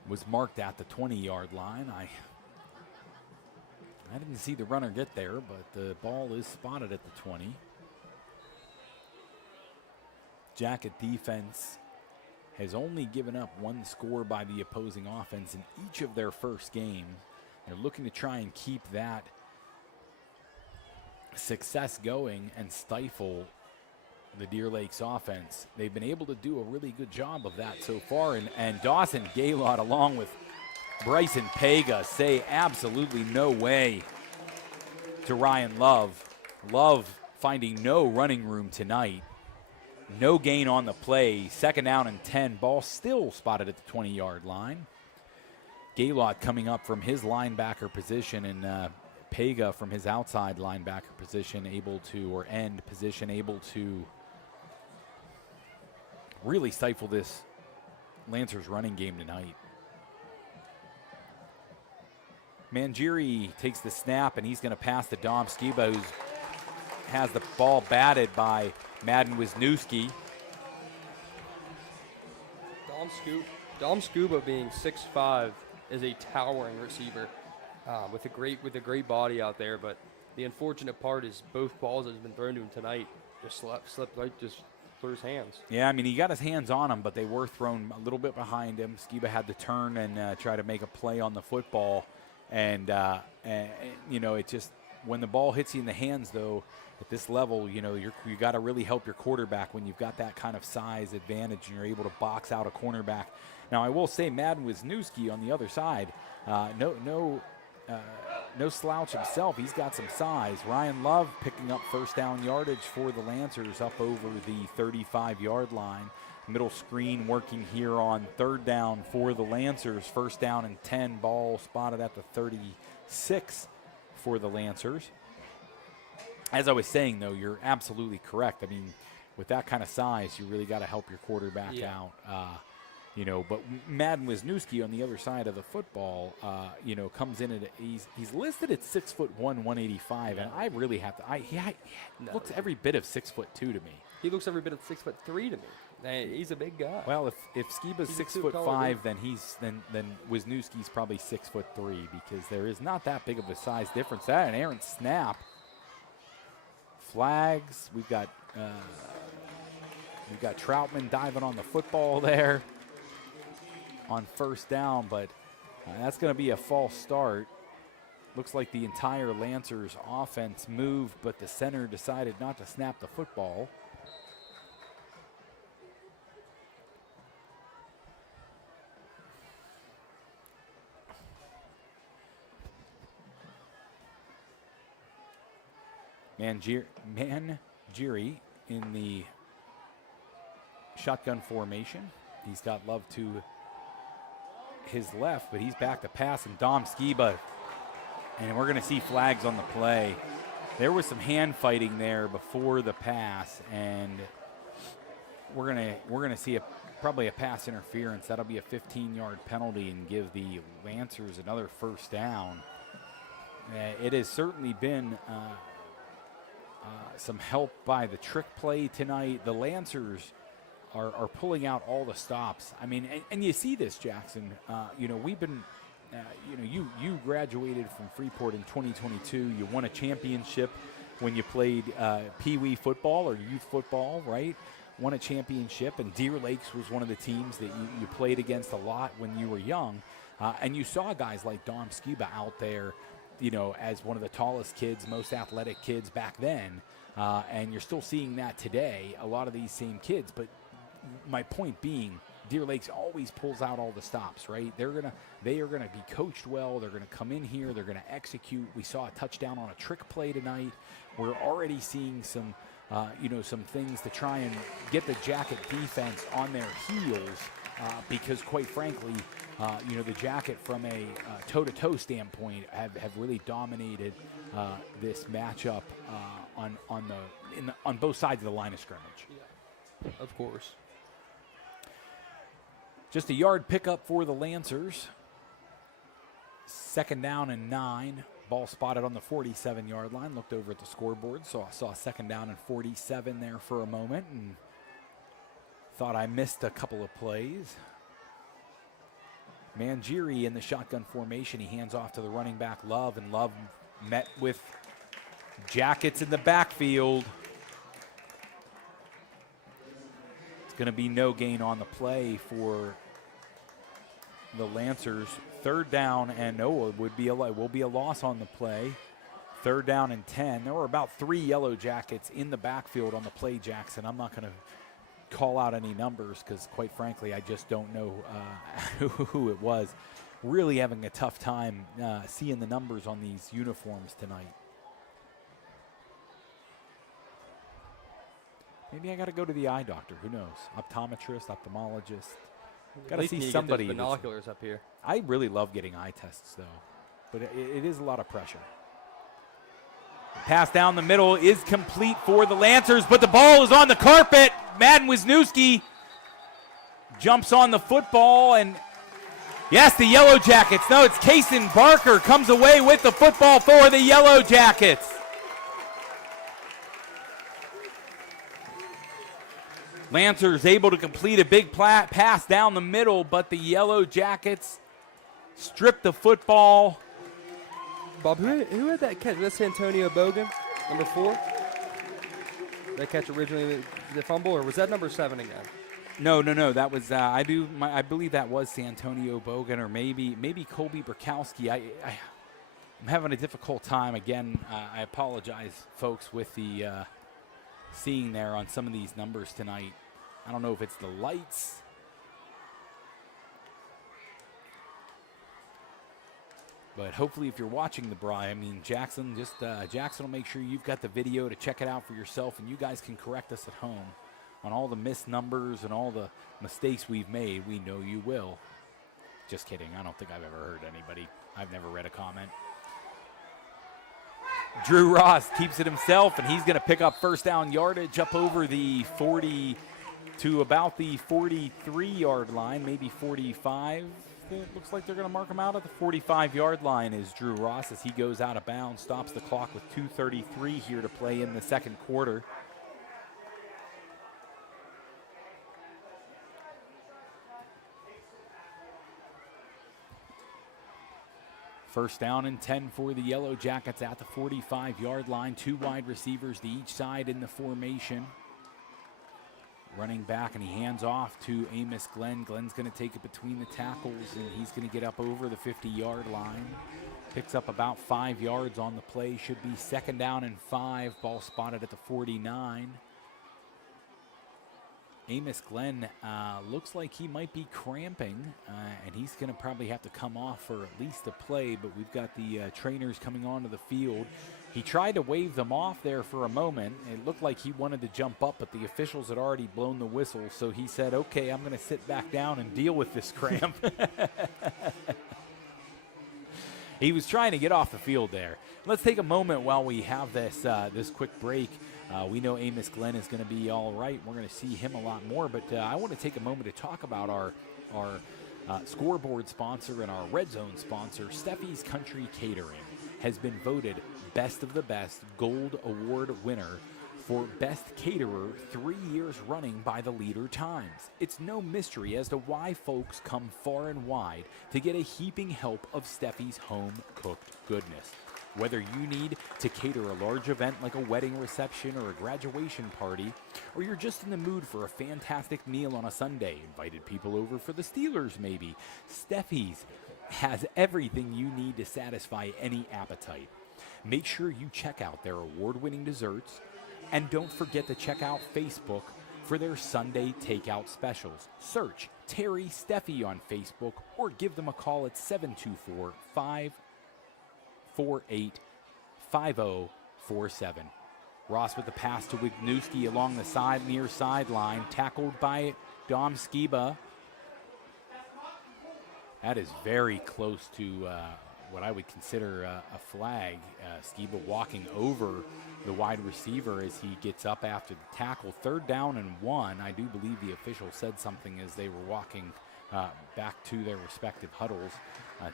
Was marked at the 20-yard line. I didn't see the runner get there, but the ball is spotted at the 20. Jacket defense has only given up 1 score by the opposing offense in each of their first game. They're looking to try and keep that success going and stifle the Deer Lakes offense. They've been able to do a really good job of that so far, and Dawson Gaylord along with Bryson Pega say absolutely no way to Ryan Love. Love finding no running room tonight. No gain on the play. 2nd down and 10. Ball still spotted at the 20-yard line. Gaylord coming up from his linebacker position, and Pega from his outside linebacker position able to really stifle this Lancers running game tonight. Mangieri takes the snap, and he's going to pass to Dom Skiba, who has the ball batted by Madden Wisniewski. Dom Scuba being 6'5" is a towering receiver with a great body out there. But the unfortunate part is both balls that have been thrown to him tonight just slipped right just through his hands. Yeah, I mean, he got his hands on them, but they were thrown a little bit behind him. Skiba had to turn and try to make a play on the football. And you know, it just, when the ball hits you in the hands, though, at this level, you know, you got to really help your quarterback when you've got that kind of size advantage and you're able to box out a cornerback. Now, I will say Madden Wisniewski on the other side, no slouch himself. He's got some size. Ryan Love picking up 1st down yardage for the Lancers up over the 35-yard line. Middle screen working here on 3rd down for the Lancers. 1st down and 10. Ball spotted at the 36 for the Lancers. As I was saying, though, you're absolutely correct. I mean, with that kind of size, you really got to help your quarterback out. You know, but Madden Wisniewski on the other side of the football, you know, comes in at he's listed at 6'1", 185, and I really have to. He looks every bit of 6'2" to me. He looks every bit of 6'3" to me. He's a big guy. Well, if Skiba's 6'5", then Wisniewski's probably 6'3", because there is not that big of a size difference. That an errant snap. Flags. We've got Troutman diving on the football there on 1st down, but that's going to be a false start. Looks like the entire Lancers offense moved, but the center decided not to snap the football. Mangieri in the shotgun formation. He's got Love to his left, but he's back to pass, and Dom Skiba. And we're going to see flags on the play. There was some hand fighting there before the pass, and we're going to see probably a pass interference. That'll be a 15-yard penalty and give the Lancers another 1st down. It has certainly been some help by the trick play tonight. The Lancers are pulling out all the stops. I mean, and you see this, Jackson. You know, we've been, you graduated from Freeport in 2022. You won a championship when you played Pee Wee football or youth football, right? Won a championship, and Deer Lakes was one of the teams that you played against a lot when you were young. And you saw guys like Dom Skiba out there, you know, as one of the tallest kids, most athletic kids back then. And you're still seeing that today, a lot of these same kids. But my point being, Deer Lakes always pulls out all the stops, right? They are gonna be coached well. They're gonna come in here. They're gonna execute. We saw a touchdown on a trick play tonight. We're already seeing some some things to try and get the Jacket defense on their heels because, quite frankly, the Jacket from a toe-to-toe standpoint have really dominated this matchup on both sides of the line of scrimmage. Yeah, of course. Just a yard pickup for the Lancers. 2nd down and 9. Ball spotted on the 47-yard line. Looked over at the scoreboard, so I saw 2nd down and 47 there for a moment and thought I missed a couple of plays. Mangieri in the shotgun formation. He hands off to the running back, Love, and Love met with Jackets in the backfield. It's going to be no gain on the play for the Lancers. 3rd down, and no, it will be a loss on the play. 3rd down and 10. There were about 3 Yellow Jackets in the backfield on the play, Jackson. I'm not going to call out any numbers because, quite frankly, I just don't know who it was. Really having a tough time seeing the numbers on these uniforms tonight. Maybe I got to go to the eye doctor. Who knows? Optometrist, ophthalmologist. Got to see somebody. Get those binoculars up here. I really love getting eye tests, though, but it is a lot of pressure. Pass down the middle is complete for the Lancers, but the ball is on the carpet. Madden Wisniewski jumps on the football, and yes, the Yellow Jackets. No, it's Kaysen Barker comes away with the football for the Yellow Jackets. Lancers able to complete a big pass down the middle, but the Yellow Jackets strip the football. Bob, who had that catch? Was that Santonio Bogan, number 4? That catch originally the fumble, or was that number 7 again? No. That was I believe that was Santonio Bogan, or maybe Colby Burkowski. I'm having a difficult time again. I apologize, folks, with the seeing there on some of these numbers tonight. I don't know if it's the lights. But hopefully if you're watching the Bri, Jackson will make sure you've got the video to check it out for yourself, and you guys can correct us at home on all the missed numbers and all the mistakes we've made. We know you will. Just kidding. I don't think I've ever heard anybody. I've never read a comment. Drew Ross keeps it himself, and he's going to pick up 1st down yardage up over the 40 to about the 43-yard line, maybe 45. It looks like they're going to mark him out at the 45-yard line is Drew Ross as he goes out of bounds, stops the clock with 2:33 here to play in the 2nd quarter. First down and 10 for the Yellow Jackets at the 45-yard line. 2 wide receivers to each side in the formation. Running back, and he hands off to Amos Glenn. Glenn's going to take it between the tackles, and he's going to get up over the 50-yard line. Picks up about 5 yards on the play. Should be 2nd down and 5. Ball spotted at the 49. Amos Glenn looks like he might be cramping, and he's going to probably have to come off for at least a play, but we've got the trainers coming onto the field. He tried to wave them off there for a moment. It looked like he wanted to jump up, but the officials had already blown the whistle, so he said, okay, I'm going to sit back down and deal with this cramp. He was trying to get off the field there. Let's take a moment while we have this quick break. We know Amos Glenn is going to be all right. We're going to see him a lot more, but I want to take a moment to talk about our scoreboard sponsor and our Red Zone sponsor. Steffi's Country Catering has been voted Best of the Best Gold Award winner for Best Caterer 3 years running by the Leader Times. It's no mystery as to why folks come far and wide to get a heaping help of Steffi's home-cooked goodness. Whether you need to cater a large event like a wedding reception or a graduation party, or you're just in the mood for a fantastic meal on a Sunday, invited people over for the Steelers maybe, Steffi's has everything you need to satisfy any appetite. Make sure you check out their award-winning desserts, and don't forget to check out Facebook for their Sunday takeout specials. Search Terry Steffi on Facebook or give them a call at 724-548-5047. Ross with the pass to Wisniewski along the near sideline, tackled by Dom Skiba. That is very close to what I would consider a flag. Skiba walking over the wide receiver as he gets up after the tackle. 3rd down and 1. I do believe the official said something as they were walking back to their respective huddles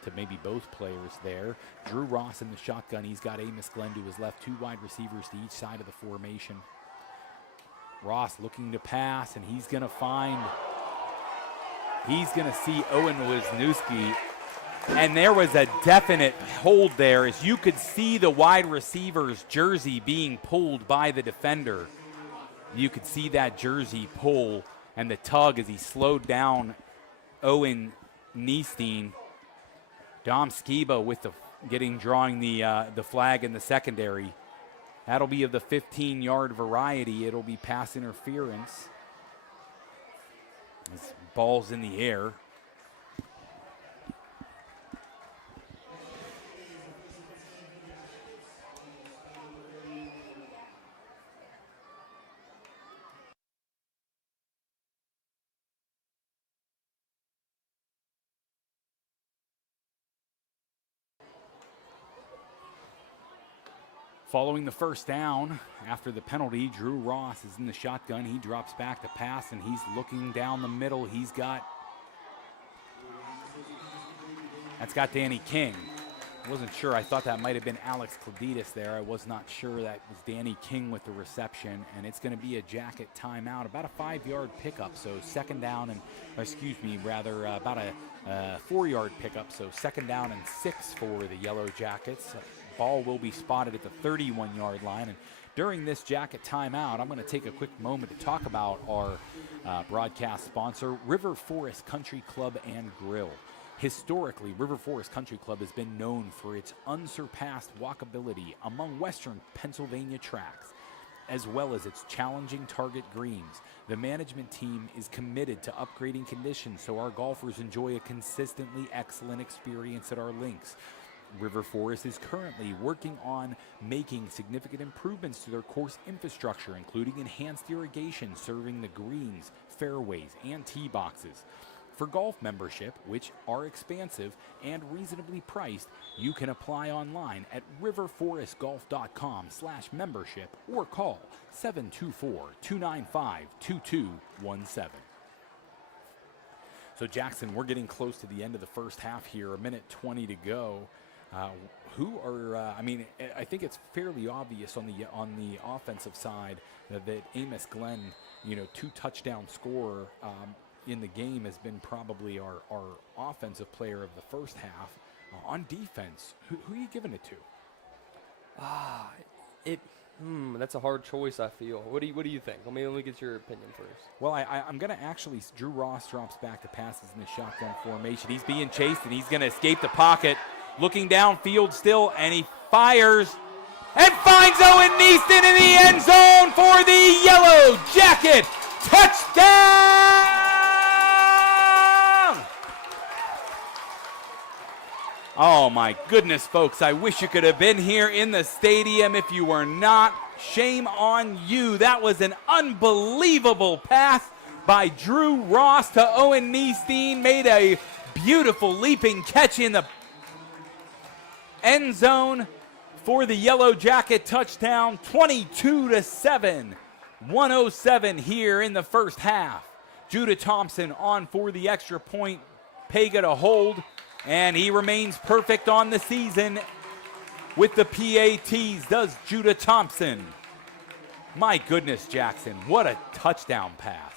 to maybe both players there. Drew Ross in the shotgun. He's got Amos Glenn to his left, 2 wide receivers to each side of the formation. Ross looking to pass, and he's going to see Owen Wisniewski. And there was a definite hold there as you could see the wide receiver's jersey being pulled by the defender. You could see that jersey pull and the tug as he slowed down Owen Niestein. Dom Skiba with drawing the flag in the secondary. That'll be of the 15-yard variety. It'll be pass interference. This ball's in the air. Following the first down, after the penalty, Drew Ross is in the shotgun. He drops back to pass, and he's looking down the middle. That's got Danny King. I wasn't sure. I thought that might have been Alex Kladitis there. I was not sure that was Danny King with the reception, and it's going to be a Jacket timeout, about a 5-yard pickup. So about a 4-yard pickup. So 2nd down and 6 for the Yellow Jackets. Ball will be spotted at the 31-yard line. And during this Jacket timeout, I'm going to take a quick moment to talk about our broadcast sponsor, River Forest Country Club and Grill. Historically, River Forest Country Club has been known for its unsurpassed walkability among western Pennsylvania tracks, as well as its challenging target greens. The management team is committed to upgrading conditions so our golfers enjoy a consistently excellent experience at our links. River Forest is currently working on making significant improvements to their course infrastructure, including enhanced irrigation serving the greens, fairways, and tee boxes. For golf membership, which are expansive and reasonably priced, you can apply online at riverforestgolf.com/membership or call 724-295-2217. So Jackson, we're getting close to the end of the first half here, 1:20 to go. I think it's fairly obvious on the offensive side that Amos Glenn, 2-touchdown scorer in the game, has been probably our offensive player of the first half. On defense, who are you giving it to? That's a hard choice, I feel. What do you think? Let me get your opinion first. Well, I'm going to actually, Drew Ross drops back to passes in the shotgun formation. He's being chased, and he's going to escape the pocket. Looking downfield still, and he fires and finds Owen Niestein in the end zone for the Yellow Jacket. Touchdown! Oh my goodness, folks. I wish you could have been here in the stadium. If you were not, shame on you. That was an unbelievable pass by Drew Ross to Owen Niestein. Made a beautiful leaping catch in the end zone for the Yellow Jacket touchdown, 22-7. 1:07 here in the first half. Judah Thompson on for the extra point. Pega to hold, and he remains perfect on the season with the PATs, does Judah Thompson. My goodness, Jackson, what a touchdown pass.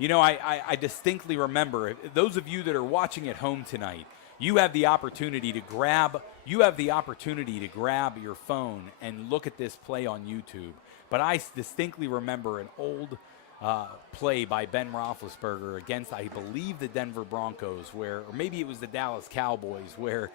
I distinctly remember, those of you that are watching at home tonight, you have the opportunity to grab your phone and look at this play on YouTube. But I distinctly remember an old play by Ben Roethlisberger against, I believe, the Denver Broncos, or maybe it was the Dallas Cowboys, where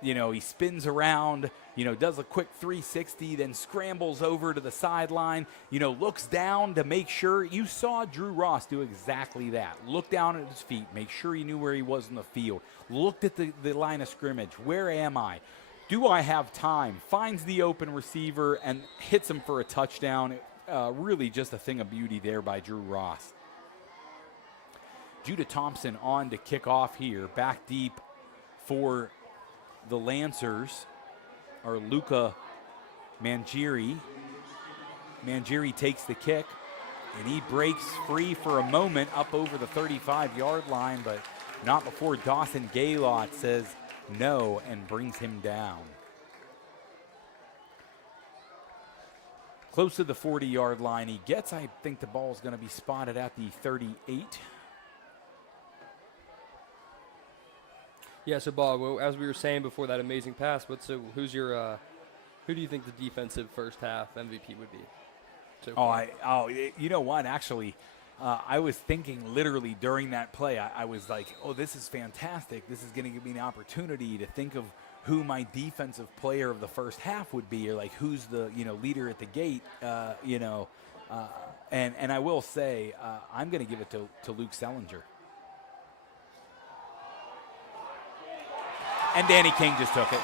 he spins around, does a quick 360, then scrambles over to the sideline, looks down to make sure. You saw Drew Ross do exactly that. Look down at his feet, make sure he knew where he was in the field, looked at the line of scrimmage. Where am I? do I have time? Finds the open receiver and hits him for a touchdown. Really just a thing of beauty there by Drew Ross. Judah Thompson on to kick off here. Back deep for the Lancers are Luca Mangieri. Mangieri takes the kick, and he breaks free for a moment up over the 35-yard line, but not before Dawson Gaylott says no and brings him down. Close to the 40-yard line he gets. I think the ball is going to be spotted at the 38. Yeah, so Bob, as we were saying before that amazing pass, who do you think the defensive first half MVP would be? So you know what? Actually, I was thinking literally during that play, I was like, oh, this is fantastic. This is going to give me an opportunity to think of who my defensive player of the first half would be, or like who's the leader at the gate, and I will say I'm going to give it to Luke Sellinger. And Danny King just took it.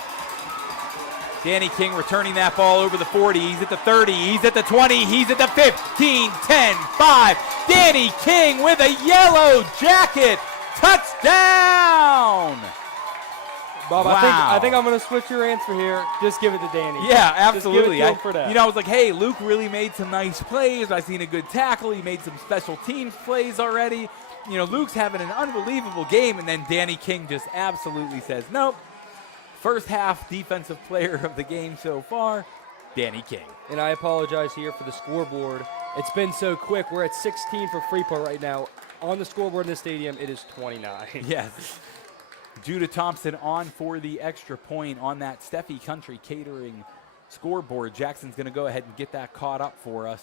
Danny King returning that ball over the 40. He's at the 30. He's at the 20. He's at the 15, 10, 5. Danny King with a yellow jacket touchdown. Bob, wow. I think I'm going to switch your answer here. Just give it to Danny. Yeah, absolutely. Just give it to him for that. I was like, hey, Luke really made some nice plays. I've seen a good tackle. He made some special teams plays already. Luke's having an unbelievable game, and then Danny King just absolutely says, nope. First half defensive player of the game so far, Danny King. And I apologize here for the scoreboard. It's been so quick. We're at 16 for Freeport right now. On the scoreboard in the stadium, it is 29. Yes. Judah Thompson on for the extra point on that Steffi Country Catering scoreboard. Jackson's going to go ahead and get that caught up for us.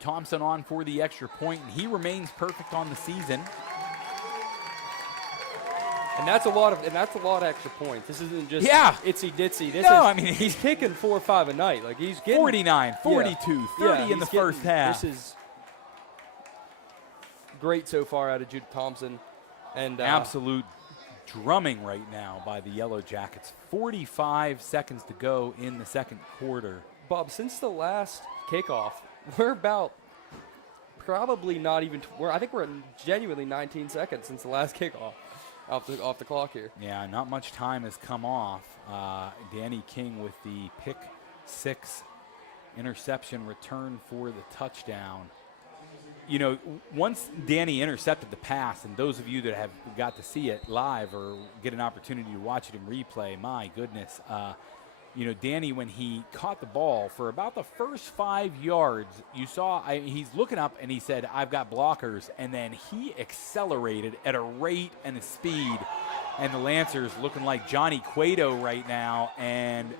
Thompson on for the extra point, and he remains perfect on the season. And that's a lot of extra points. This isn't just itsy ditsy. He's kicking 4 or 5 a night. Like he's getting 49, 42, 30 in the first half. This is great so far out of Judah Thompson, and absolute drumming right now by the Yellowjackets. 45 seconds to go in the second quarter. Bob, since the last kickoff, we're about probably not even. I think we're at genuinely 19 seconds since the last kickoff. Off the clock here. Yeah, not much time has come off. Danny King with the pick 6 interception return for the touchdown. Once Danny intercepted the pass, and those of you that have got to see it live or get an opportunity to watch it in replay, my goodness. Danny, when he caught the ball for about the first 5 yards, you saw he's looking up and he said, I've got blockers. And then he accelerated at a rate and a speed. And the Lancers looking like Johnny Cueto right now and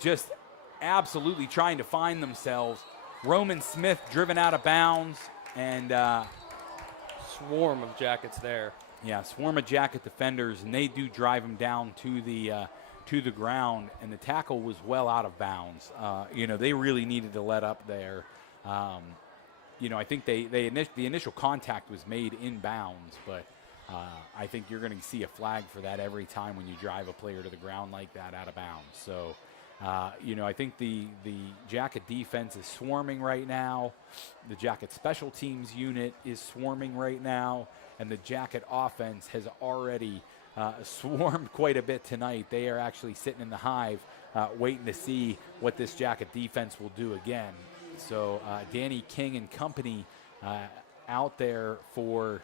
just absolutely trying to find themselves. Roman Smith driven out of bounds and swarm of Jackets there. Yeah, swarm of Jacket defenders, and they do drive him down to the ground, and the tackle was well out of bounds. They really needed to let up there. I think the initial contact was made in bounds, but I think you're going to see a flag for that every time when you drive a player to the ground like that out of bounds. So, I think the Jacket defense is swarming right now. The Jacket special teams unit is swarming right now, and the Jacket offense has already swarmed quite a bit tonight. They are actually sitting in the hive waiting to see what this Jacket defense will do again. So Danny King and company out there for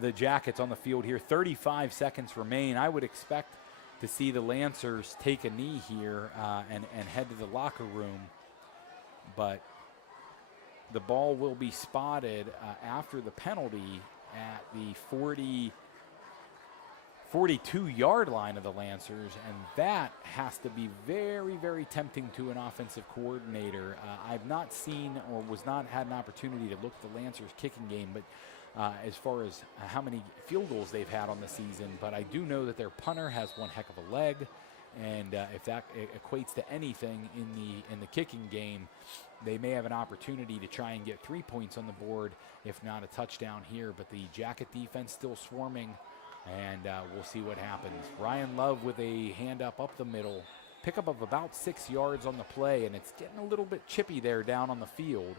the Jackets on the field here. 35 seconds remain. I would expect to see the Lancers take a knee here and head to the locker room. But the ball will be spotted after the penalty at the 42-yard line of the Lancers, and that has to be very, very tempting to an offensive coordinator. I've not seen or had an opportunity to look at the Lancers kicking game, but as far as how many field goals they've had on the season, but I do know that their punter has one heck of a leg, and if that equates to anything in the kicking game, they may have an opportunity to try and get 3 points on the board, if not a touchdown here. But the Jacket defense still swarming and we'll see what happens. Ryan Love with a hand up the middle. Pickup of about 6 yards on the play, and it's getting a little bit chippy there down on the field.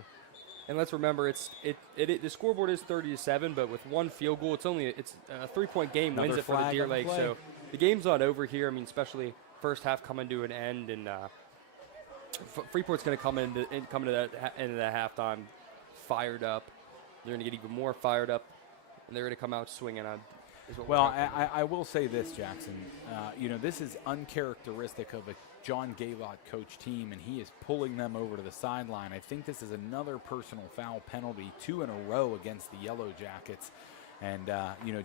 And let's remember, the scoreboard is 30-7, but with one field goal, it's a 3-point game. Another wins it for the flag Deer on the Lake. play. So the game's not over here. I mean, especially first half coming to an end, and Freeport's going to come into that halftime fired up. They're going to get even more fired up, and they're going to come out swinging on. Well, I will say this, Jackson. This is uncharacteristic of a John Gaylott coach team, and he is pulling them over to the sideline. I think this is another personal foul penalty, 2 in a row against the Yellowjackets. And,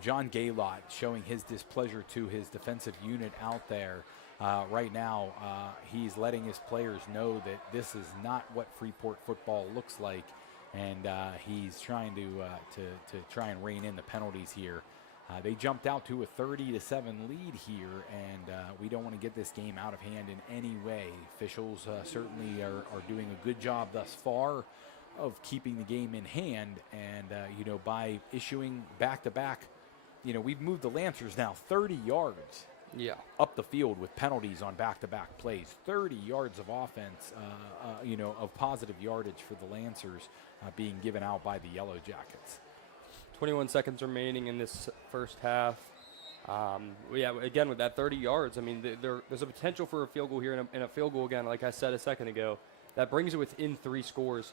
John Gaylott showing his displeasure to his defensive unit out there. Right now, he's letting his players know that this is not what Freeport football looks like, and he's trying to try and rein in the penalties here. They jumped out to a 30-7 lead here, and we don't want to get this game out of hand in any way. Officials certainly are doing a good job thus far of keeping the game in hand, and by issuing back-to-back, we've moved the Lancers now 30 yards up the field with penalties on back-to-back plays. 30 yards of offense, of positive yardage for the Lancers being given out by the Yellowjackets. 21 seconds remaining in this first half. Again, with that 30 yards, I mean, there's a potential for a field goal here, and a field goal again, like I said a second ago, that brings it within 3 scores,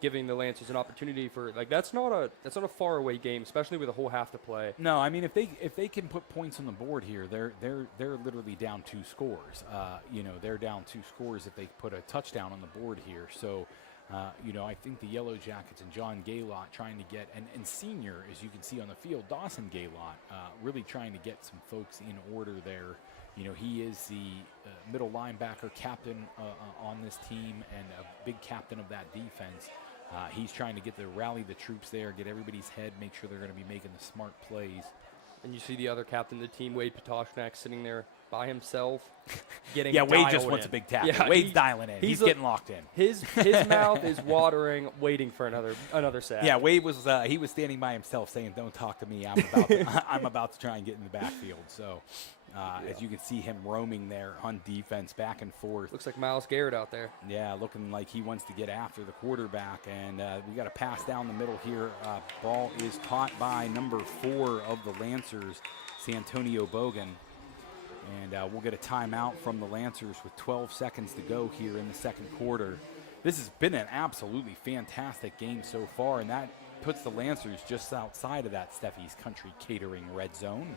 giving the Lancers an opportunity for that's not a far away game, especially with a whole half to play. No, I mean if they can put points on the board here, they're literally down 2 scores. They're down 2 scores if they put a touchdown on the board here. So. I think the Yellowjackets and John Gaylott trying to get, and senior, as you can see on the field, Dawson Gaylott, really trying to get some folks in order there. He is the middle linebacker captain on this team and a big captain of that defense. He's trying to rally the troops there, get everybody's head, make sure they're going to be making the smart plays. And you see the other captain of the team, Wade Patoshnak, sitting there by himself, getting Wade just wants a big tap. Yeah, Wade's dialing in. He's getting locked in. His mouth is watering, waiting for another sack. Yeah, Wade was standing by himself, saying, "Don't talk to me. I'm about to try and get in the backfield." So, as you can see him roaming there on defense, back and forth. Looks like Myles Garrett out there. Yeah, looking like he wants to get after the quarterback, and we got a pass down the middle here. Ball is caught by number 4 of the Lancers, Santonio Bogan. And we'll get a timeout from the Lancers with 12 seconds to go here in the second quarter. This has been an absolutely fantastic game so far, and that puts the Lancers just outside of that Steffi's Country Catering red zone.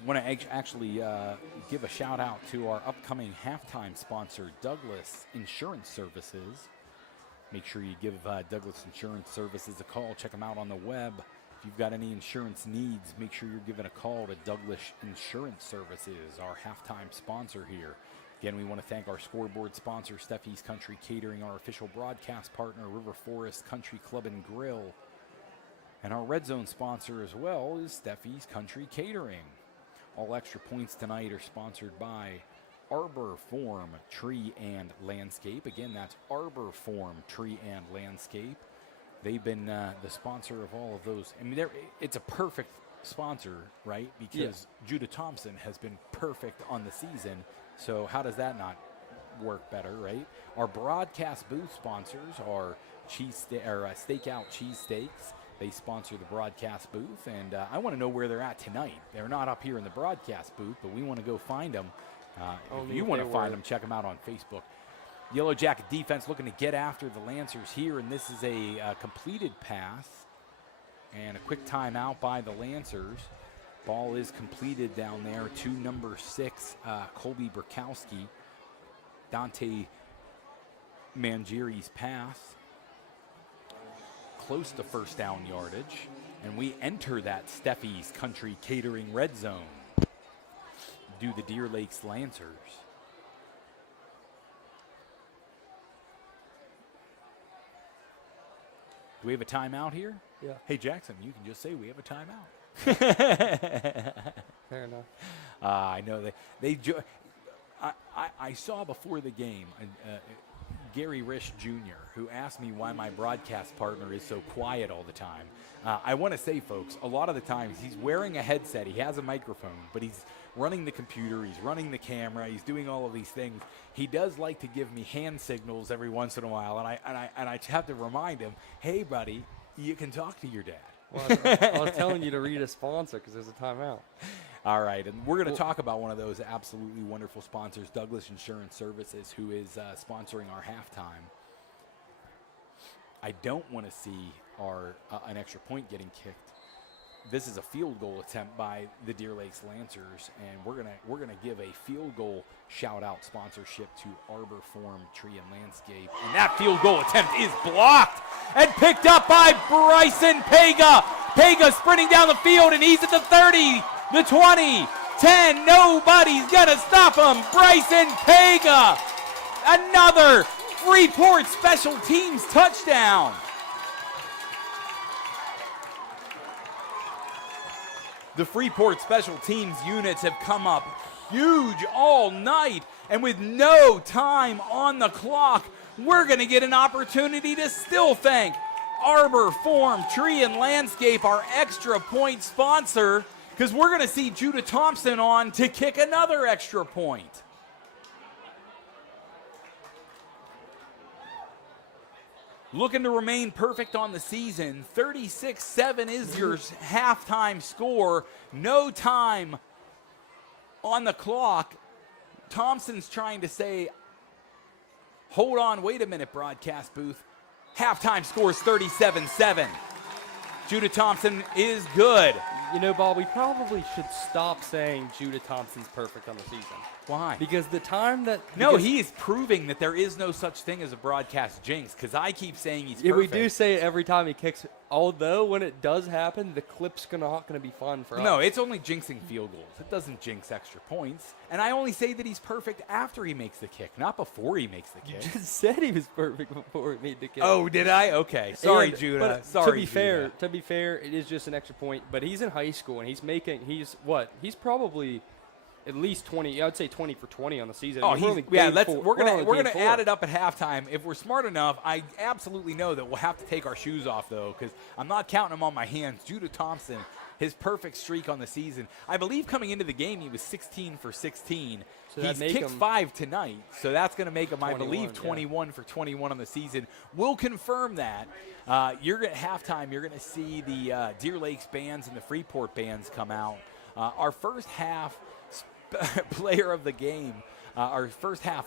I want to actually give a shout out to our upcoming halftime sponsor, Douglas Insurance Services. Make sure you give Douglas Insurance Services a call. Check them out on the web. If you've got any insurance needs, make sure you're giving a call to Douglas Insurance Services, our halftime sponsor here. Again, we want to thank our scoreboard sponsor, Steffi's Country Catering, our official broadcast partner, River Forest Country Club and Grill. And our red zone sponsor as well is Steffi's Country Catering. All extra points tonight are sponsored by Arbor Form Tree and Landscape. Again, that's Arbor Form Tree and Landscape. They've been the sponsor of all of those. I mean, it's a perfect sponsor, right? Because Judah Thompson has been perfect on the season. So how does that not work better, right? Our broadcast booth sponsors are Stakeout Cheesesteaks. They sponsor the broadcast booth, and I want to know where they're at tonight. They're not up here in the broadcast booth, but we want to go find them. If you want to find them, check them out on Facebook. Yellowjacket defense looking to get after the Lancers here, and this is a completed pass and a quick timeout by the Lancers. Ball is completed down there to number 6, Colby Burkowski. Dante Mangieri's pass. Close to first down yardage, and we enter that Steffi's Country Catering red zone. Do the Deer Lakes Lancers. Do we have a timeout here? Yeah. Hey, Jackson, you can just say we have a timeout. Fair enough. I know I saw before the game Gary Risch Jr., who asked me why my broadcast partner is so quiet all the time. I want to say, folks, a lot of the times he's wearing a headset, he has a microphone, but he's running the computer, he's running the camera, he's doing all of these things. He does like to give me hand signals every once in a while, and I have to remind him, hey, buddy, you can talk to your dad. Well, I was telling you to read a sponsor because there's a timeout. All right, and we're going to talk about one of those absolutely wonderful sponsors, Douglas Insurance Services, who is sponsoring our halftime. I don't want to see an extra point getting kicked. This is a field goal attempt by the Deer Lakes Lancers, and we're gonna give a field goal shout-out sponsorship to Arbor Form Tree and Landscape. And that field goal attempt is blocked and picked up by Bryson Pega. Pega sprinting down the field, and he's at the 30, the 20, 10. Nobody's gonna stop him. Bryson Pega, another Freeport Special Teams touchdown. The Freeport Special Teams units have come up huge all night, and with no time on the clock, we're going to get an opportunity to still thank Arbor Form Tree and Landscape, our extra point sponsor, because we're going to see Judah Thompson on to kick another extra point. Looking to remain perfect on the season. 36-7 is your halftime score. No time on the clock. Thompson's trying to say, hold on, wait a minute, broadcast booth. Halftime score is 37-7. Judah Thompson is good. You know, Bob, we probably should stop saying Judah Thompson's perfect on the season. Why? Because the time that... No, he is proving that there is no such thing as a broadcast jinx, because I keep saying he's perfect. Yeah, we do say it every time he kicks. Although, when it does happen, the clip's not going to be fun for us. No, it's only jinxing field goals. It doesn't jinx extra points. And I only say that he's perfect after he makes the kick, not before he makes the kick. You just said he was perfect before he made the kick. Oh, did I? Okay. Sorry, And, Judah. but Sorry, to be fair, it is just an extra point. But he's in high school, and he's probably at least 20. I'd say 20 for 20 on the season. Oh, we're gonna four. add it up at halftime. If we're smart enough, I absolutely know that we'll have to take our shoes off though, because I'm not counting them on my hands. Judah Thompson, his perfect streak on the season. I believe coming into the game he was 16 for 16. So he's kicked 5 tonight, so that's going to make him, I believe, 21 for 21 on the season. We'll confirm that. You're at halftime. You're going to see the Deer Lakes bands and the Freeport bands come out. Our first half player of the game, our first half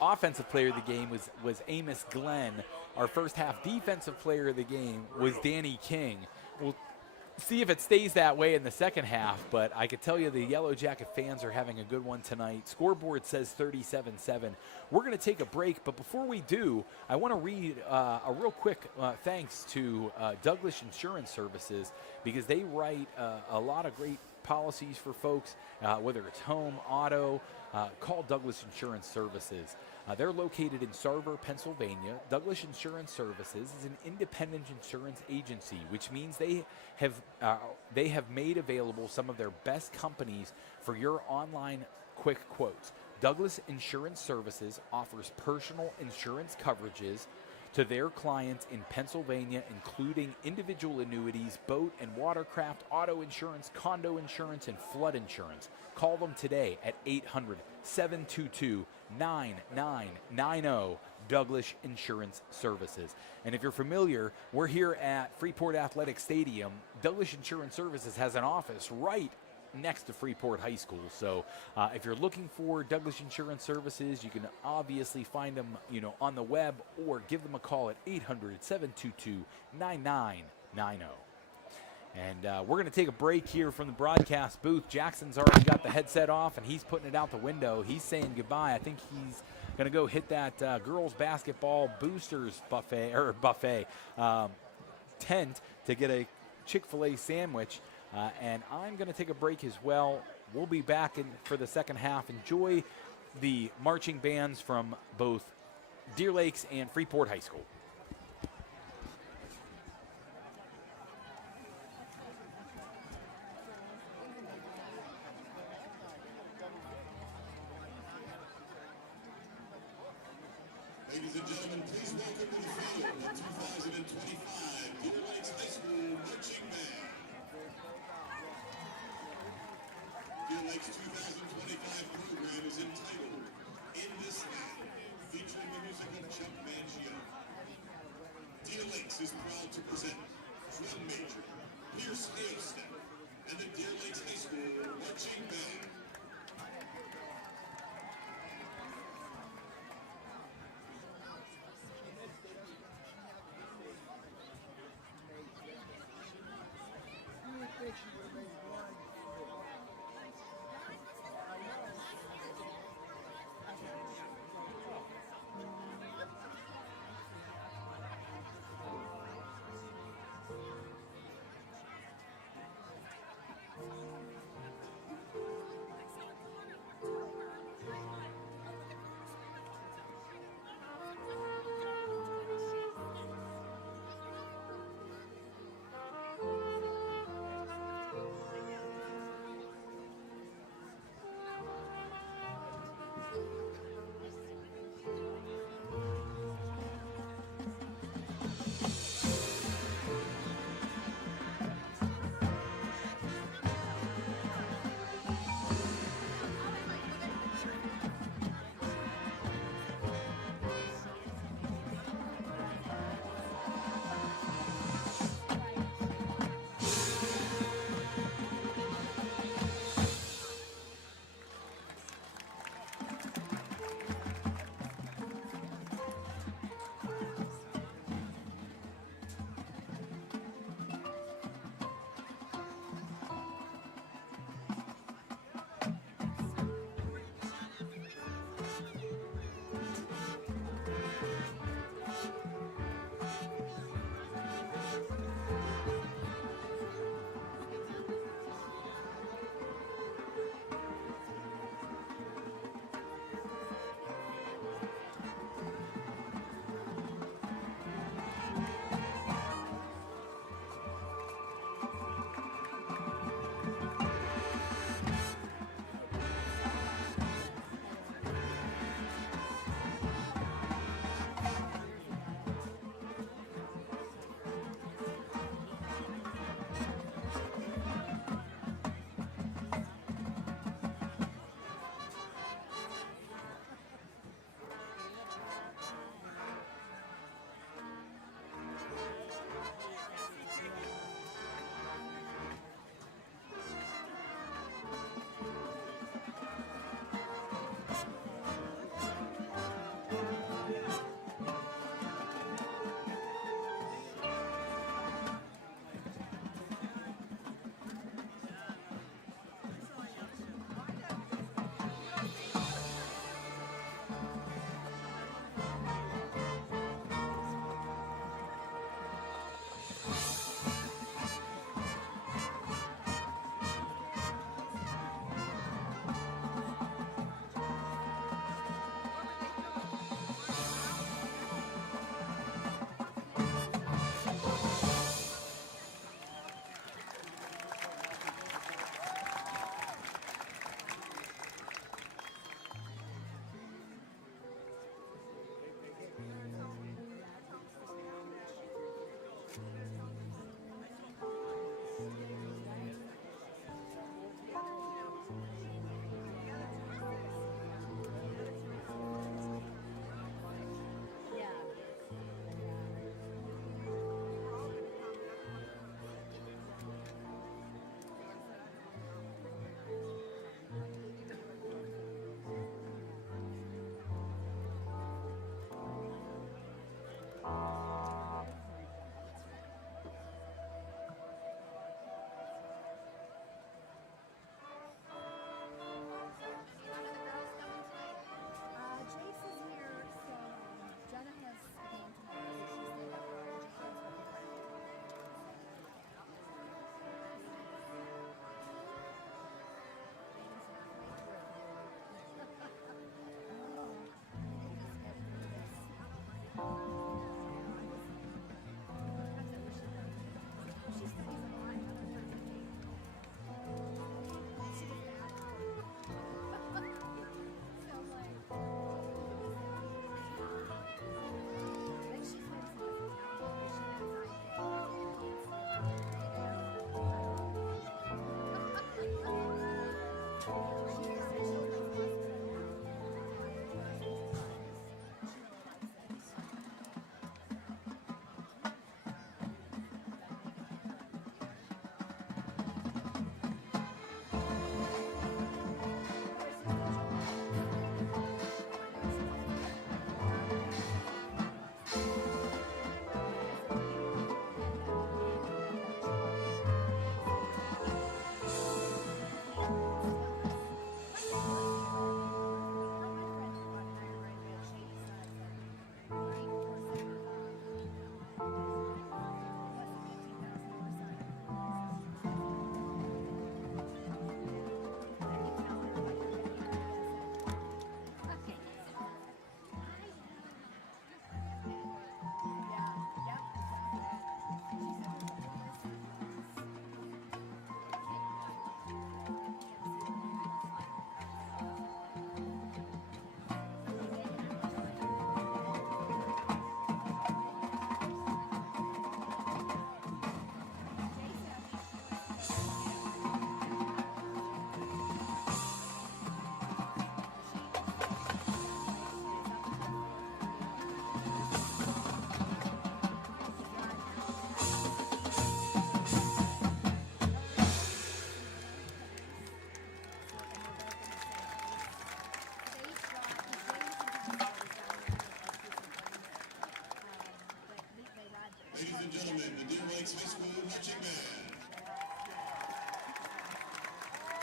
offensive player of the game was Amos Glenn. Our first half defensive player of the game was Danny King. We'll see if it stays that way in the second half, but I could tell you the Yellowjacket fans are having a good one tonight. Scoreboard says 37-7. We're going to take a break, but before we do, I want to read a real quick thanks to Douglas Insurance Services, because they write a lot of great policies for folks, whether it's home, auto. Call Douglas Insurance Services. They're located in Sarver, Pennsylvania. Douglas Insurance Services is an independent insurance agency, which means they have made available some of their best companies for your online quick quotes. Douglas Insurance Services offers personal insurance coverages to their clients in Pennsylvania, including individual annuities, boat and watercraft, auto insurance, condo insurance, and flood insurance. Call them today at 800-722-9990, Douglas Insurance Services. And if you're familiar, we're here at Freeport Athletic Stadium. Douglas Insurance Services has an office right next to Freeport High School. So if you're looking for Douglas Insurance Services, you can obviously find them, on the web, or give them a call at 800-722-9990. And we're going to take a break here from the broadcast booth. Jackson's already got the headset off, and he's putting it out the window. He's saying goodbye. I think he's going to go hit that girls basketball boosters buffet tent to get a Chick-fil-A sandwich. And I'm going to take a break as well. We'll be back for the second half. Enjoy the marching bands from both Deer Lakes and Freeport High School. Ladies and gentlemen, please welcome to the field the 2025 Deer Lakes High School Marching Band. Deer Lakes 2025 program is entitled In This Land, featuring the music of Chuck Mangio. Deer Lakes is proud to present drum major Pierce Hailstep and the Deer Lakes High School Marching Band.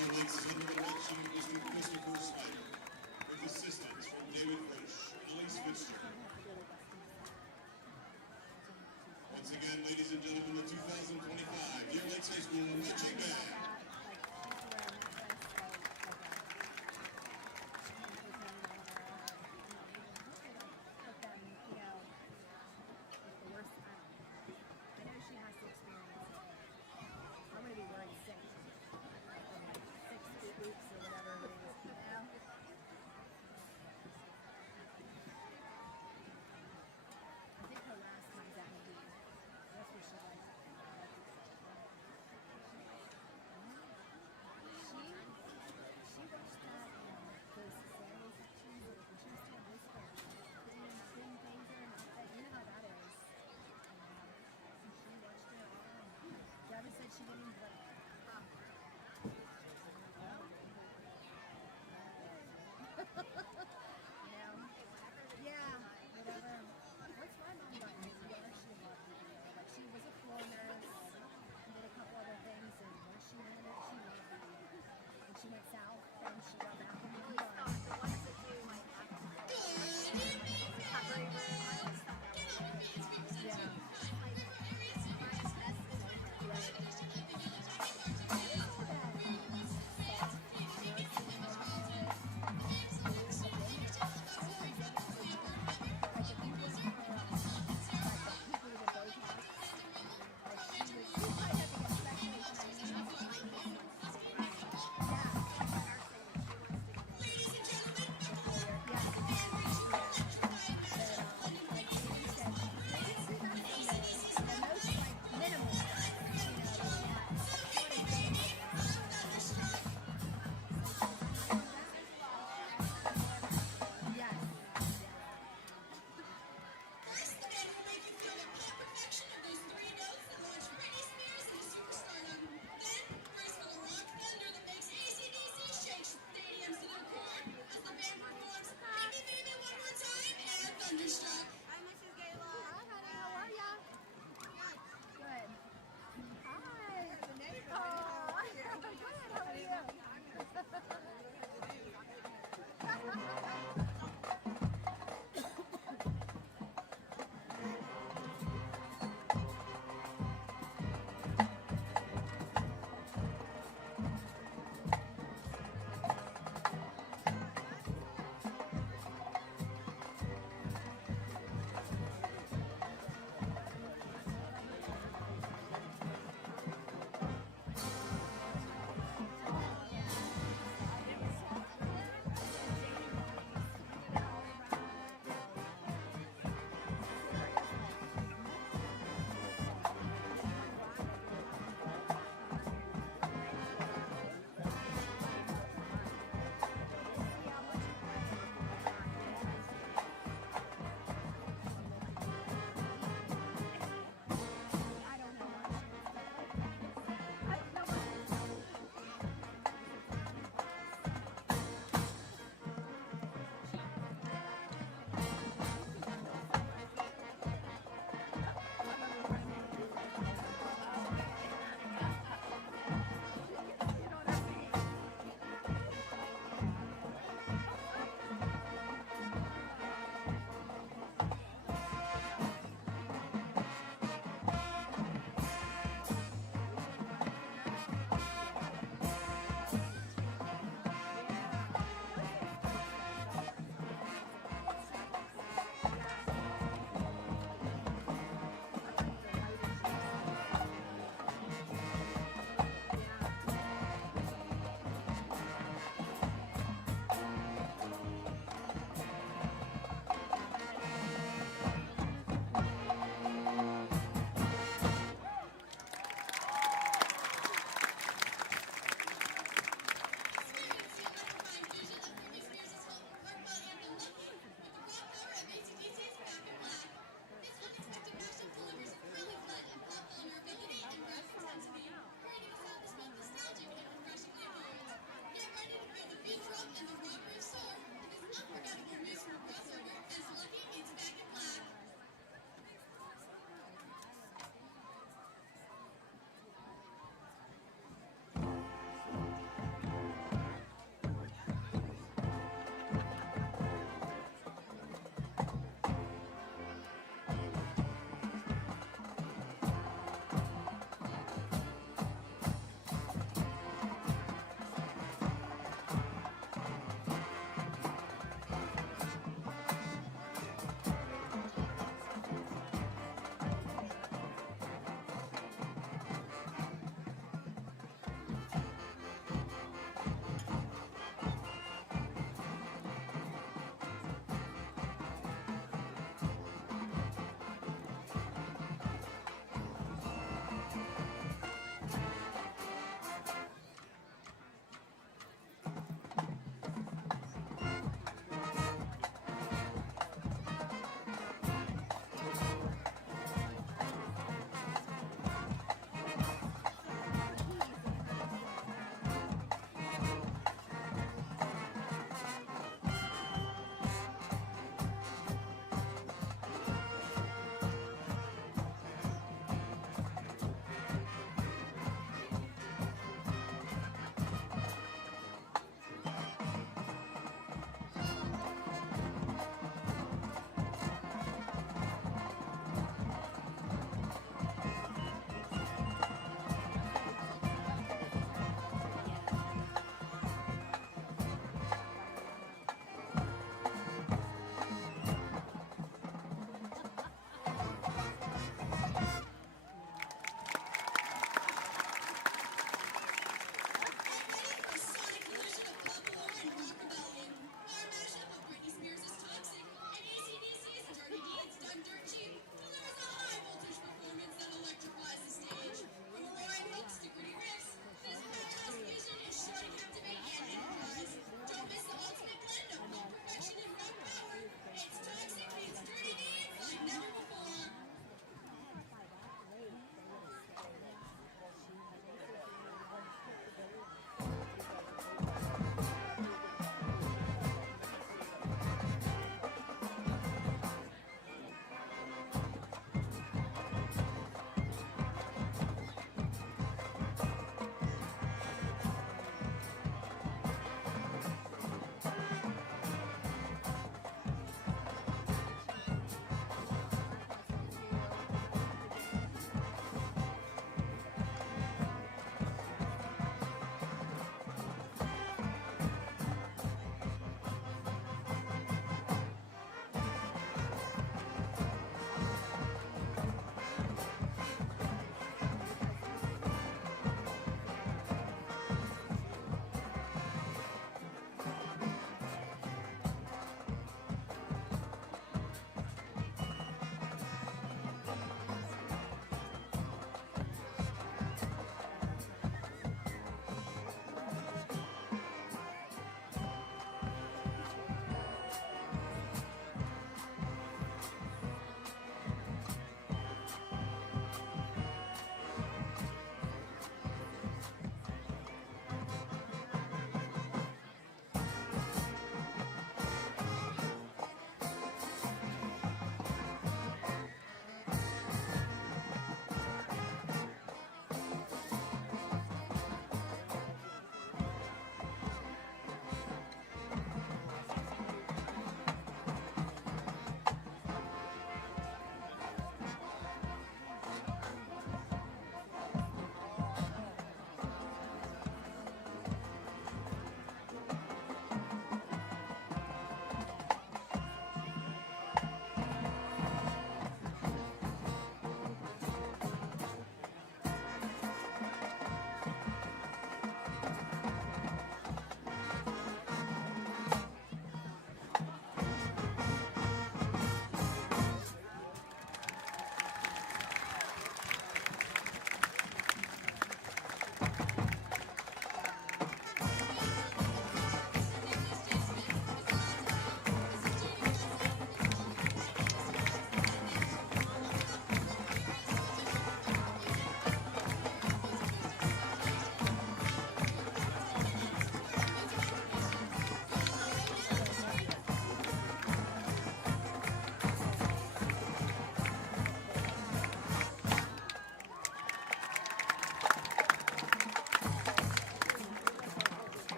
Deer Lake's center direction is with Christopher Snyder, with assistance from David Frisch, Elise Fitzgerald. Once again, ladies and gentlemen, the 2025 Deer Lakes High School marching band.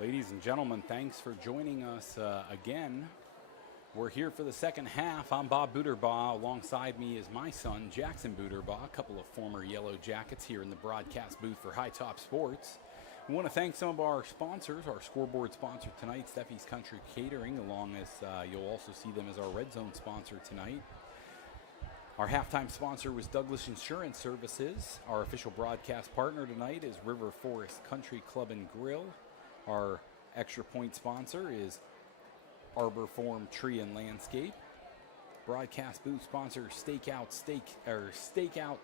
Ladies and gentlemen, thanks for joining us again. We're here for the second half. I'm Bob Booterbaugh. Alongside me is my son, Jackson Booterbaugh, a couple of former Yellowjackets here in the broadcast booth for High Top Sports. We want to thank some of our sponsors. Our scoreboard sponsor tonight, Steffi's Country Catering, along as you'll also see them as our Red Zone sponsor tonight. Our halftime sponsor was Douglas Insurance Services. Our official broadcast partner tonight is River Forest Country Club and Grill. Our extra point sponsor is Arbor Farm Tree and Landscape. Broadcast booth sponsor Stakeout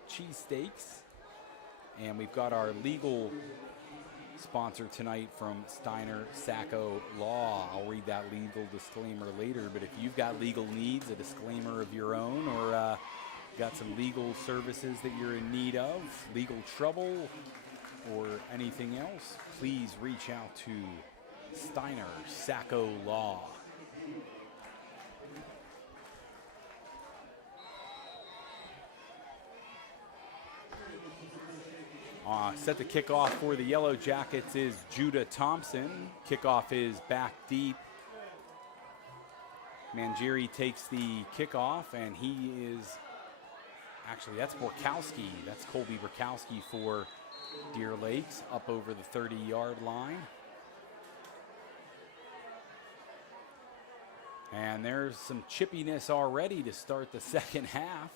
Cheesesteaks. And we've got our legal sponsor tonight from Steiner Sacco Law. I'll read that legal disclaimer later, but if you've got legal needs, a disclaimer of your own, or got some legal services that you're in need of, legal trouble, or anything else, please reach out to Steiner Sacco Law. Set the kickoff for the Yellowjackets is Judah Thompson. Kickoff is back deep. Mangieri takes the kickoff, and he is, actually, that's Borkowski. That's Colby Borkowski for Deer Lakes, up over the 30-yard line. And there's some chippiness already to start the second half.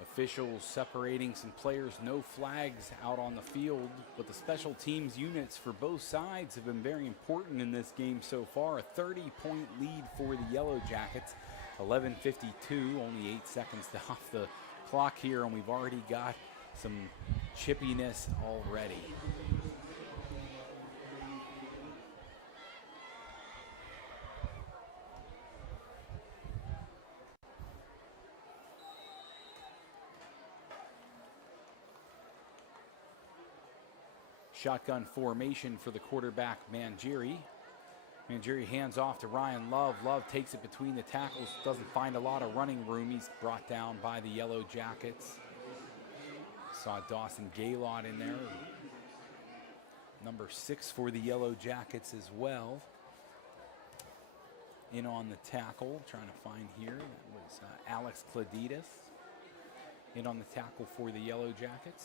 Officials separating some players, no flags out on the field, but the special teams units for both sides have been very important in this game so far. A 30-point lead for the Yellowjackets, 11:52, only 8 seconds off the clock here, and we've already got some chippiness already. Shotgun formation for the quarterback, Mangieri. Mangieri hands off to Ryan Love. Love takes it between the tackles, doesn't find a lot of running room. He's brought down by the Yellowjackets. Saw Dawson Gaylord in there. Number 6 for the Yellowjackets as well. In on the tackle, trying to find here, that was Alex Kladitis. In on the tackle for the Yellowjackets.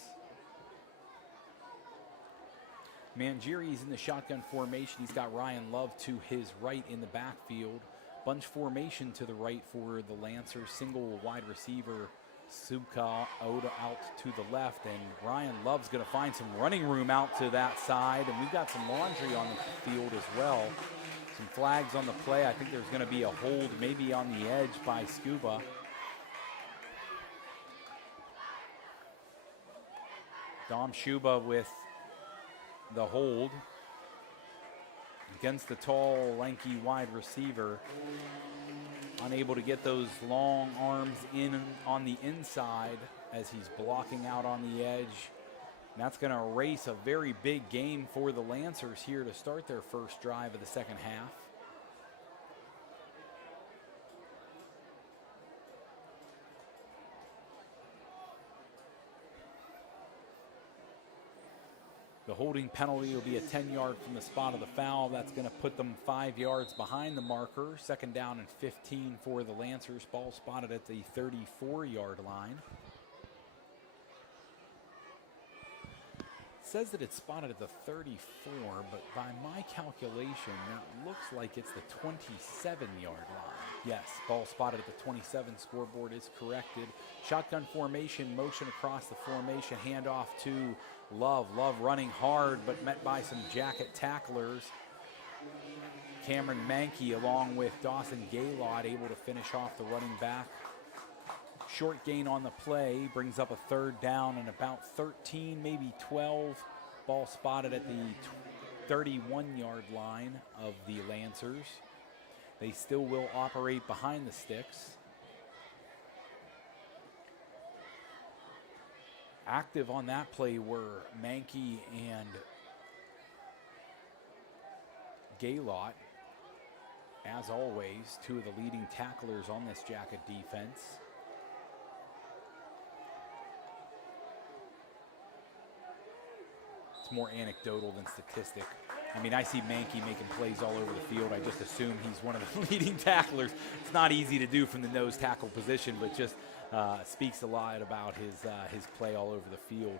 Mangieri's in the shotgun formation. He's got Ryan Love to his right in the backfield. Bunch formation to the right for the Lancers. Single wide receiver, Subka Oda out to the left. And Ryan Love's going to find some running room out to that side. And we've got some laundry on the field as well. Some flags on the play. I think there's going to be a hold maybe on the edge by Scuba. Dom Schuba with the hold against the tall, lanky wide receiver. Unable to get those long arms in on the inside as he's blocking out on the edge. And that's going to erase a very big game for the Lancers here to start their first drive of the second half. The holding penalty will be a 10-yard from the spot of the foul. That's going to put them 5 yards behind the marker. Second down and 15 for the Lancers. Ball spotted at the 34-yard line. It says that it's spotted at the 34, but by my calculation, that looks like it's the 27-yard line. Yes, ball spotted at the 27. Scoreboard is corrected. Shotgun formation, motion across the formation, handoff to Love. Love running hard, but met by some jacket tacklers. Cameron Mankey along with Dawson Gaylord able to finish off the running back. Short gain on the play, brings up a third down and about 13, maybe 12. Ball spotted at the 31-yard line of the Lancers. They still will operate behind the sticks. Active on that play were Mankey and Gaylord. As always, two of the leading tacklers on this Jacket defense. It's more anecdotal than statistic. I mean, I see Mankey making plays all over the field. I just assume he's one of the leading tacklers. It's not easy to do from the nose tackle position, but just speaks a lot about his play all over the field.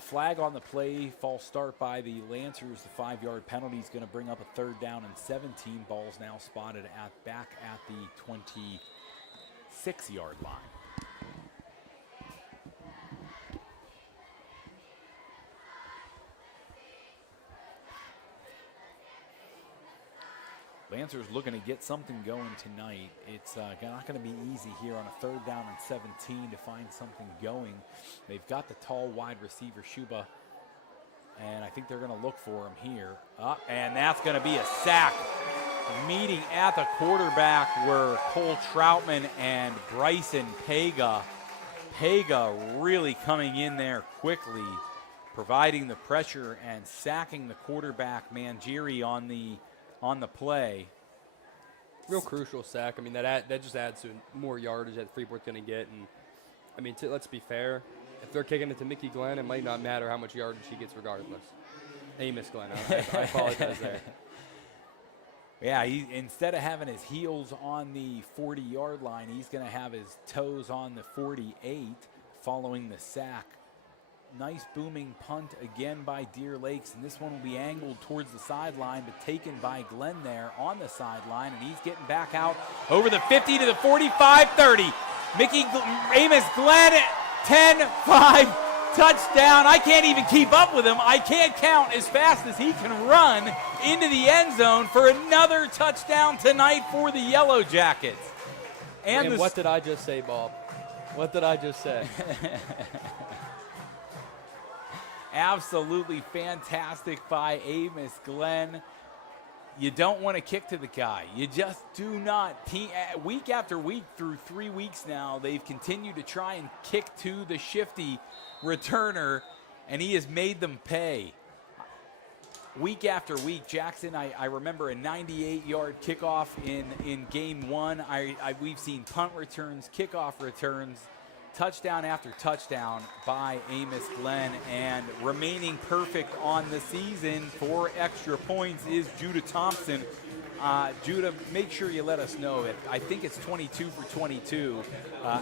Flag on the play, false start by the Lancers. The 5-yard penalty is going to bring up a 3rd down and 17. Ball's now spotted back at the 26-yard line. Lancers looking to get something going tonight. It's not going to be easy here on a 3rd down and 17 to find something going. They've got the tall wide receiver, Shuba, and I think they're going to look for him here. And that's going to be a sack. Meeting at the quarterback were Cole Troutman and Bryson Pega. Pega really coming in there quickly, providing the pressure and sacking the quarterback, Mangieri, on the play. Real crucial sack. I mean, that just adds to more yardage that Freeport's going to get. And, I mean, let's be fair. If they're kicking it to Mickey Glenn, it might not matter how much yardage he gets regardless. Amos Glenn, I apologize there. Yeah, instead of having his heels on the 40-yard line, he's going to have his toes on the 48 following the sack. Nice booming punt again by Deer Lakes, and this one will be angled towards the sideline, but taken by Glenn there on the sideline, and he's getting back out over the 50 to the 45-30. Amos Glenn, 10-5, touchdown. I can't even keep up with him. I can't count as fast as he can run into the end zone for another touchdown tonight for the Yellowjackets. And what did I just say, Bob? What did I just say? Absolutely fantastic by Amos Glenn. You don't want to kick to the guy. You just do not. Week after week, through 3 weeks now, they've continued to try and kick to the shifty returner, and he has made them pay. Week after week, Jackson, I remember a 98-yard kickoff in game 1. We've seen punt returns, kickoff returns, touchdown after touchdown by Amos Glenn, and remaining perfect on the season for extra points is Judah Thompson. Judah, make sure you let us know it. I think it's 22 for 22.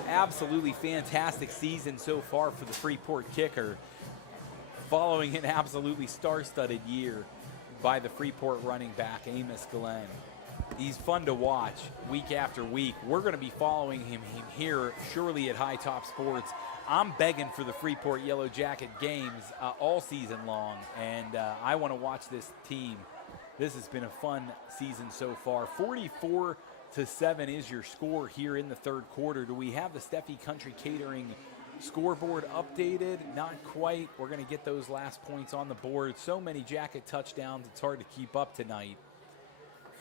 Absolutely fantastic season so far for the Freeport kicker, following an absolutely star-studded year by the Freeport running back, Amos Glenn. He's fun to watch week after week. We're going to be following him here surely at High Top Sports. I'm begging for the Freeport Yellow Jacket games all season long, and I want to watch this team. This has been a fun season so far. 44-7 is your score here in the 3rd quarter. Do we have the Steffi Country Catering scoreboard updated? Not quite. We're going to get those last points on the board. So many Jacket touchdowns, it's hard to keep up tonight.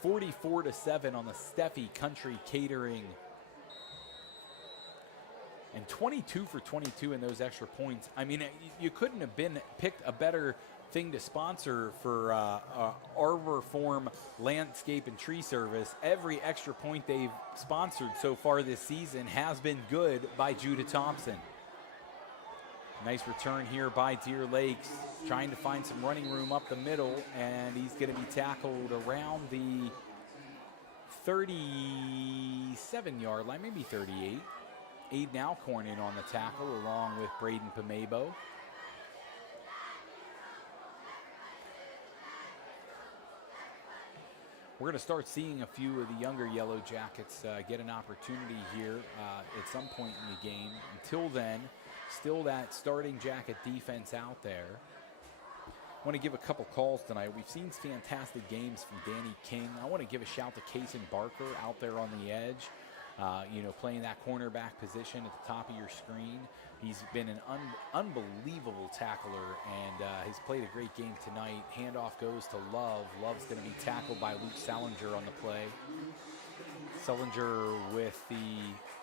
44-7 on the Steffi Country Catering. And 22 for 22 in those extra points. I mean, you couldn't have picked a better thing to sponsor for Arbor Form Landscape and Tree Service. Every extra point they've sponsored so far this season has been good by Judah Thompson. Nice return here by Deer Lakes, trying to find some running room up the middle, and he's going to be tackled around the 37-yard line, maybe 38. Aiden Alcorn in on the tackle, along with Braden Pamebo. We're going to start seeing a few of the younger Yellow Jackets get an opportunity here at some point in the game. Until then, still that starting Jacket defense out there. I want to give a couple calls tonight. We've seen fantastic games from Danny King. I want to give a shout to Kaysen Barker out there on the edge, playing that cornerback position at the top of your screen. He's been an unbelievable tackler and has played a great game tonight. Handoff goes to Love. Love's going to be tackled by Luke Salinger on the play. Salinger with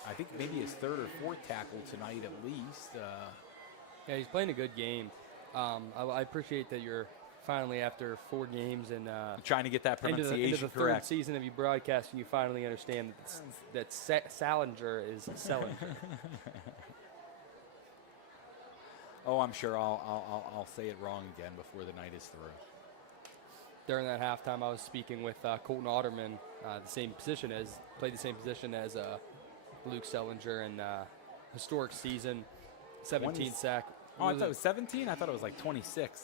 I think maybe his 3rd or 4th tackle tonight at least. Yeah, he's playing a good game. I appreciate that you're finally, after 4 games and trying to get that pronunciation into the correct. 3rd season of you broadcasting, you finally understand that Salinger is Salinger. Oh, I'm sure I'll say it wrong again before the night is through. during that halftime, I was speaking with Colton Otterman, played the same position as Luke Sellinger, and historic season, 17 sack. Oh, I thought it was 17. I thought it was like 26.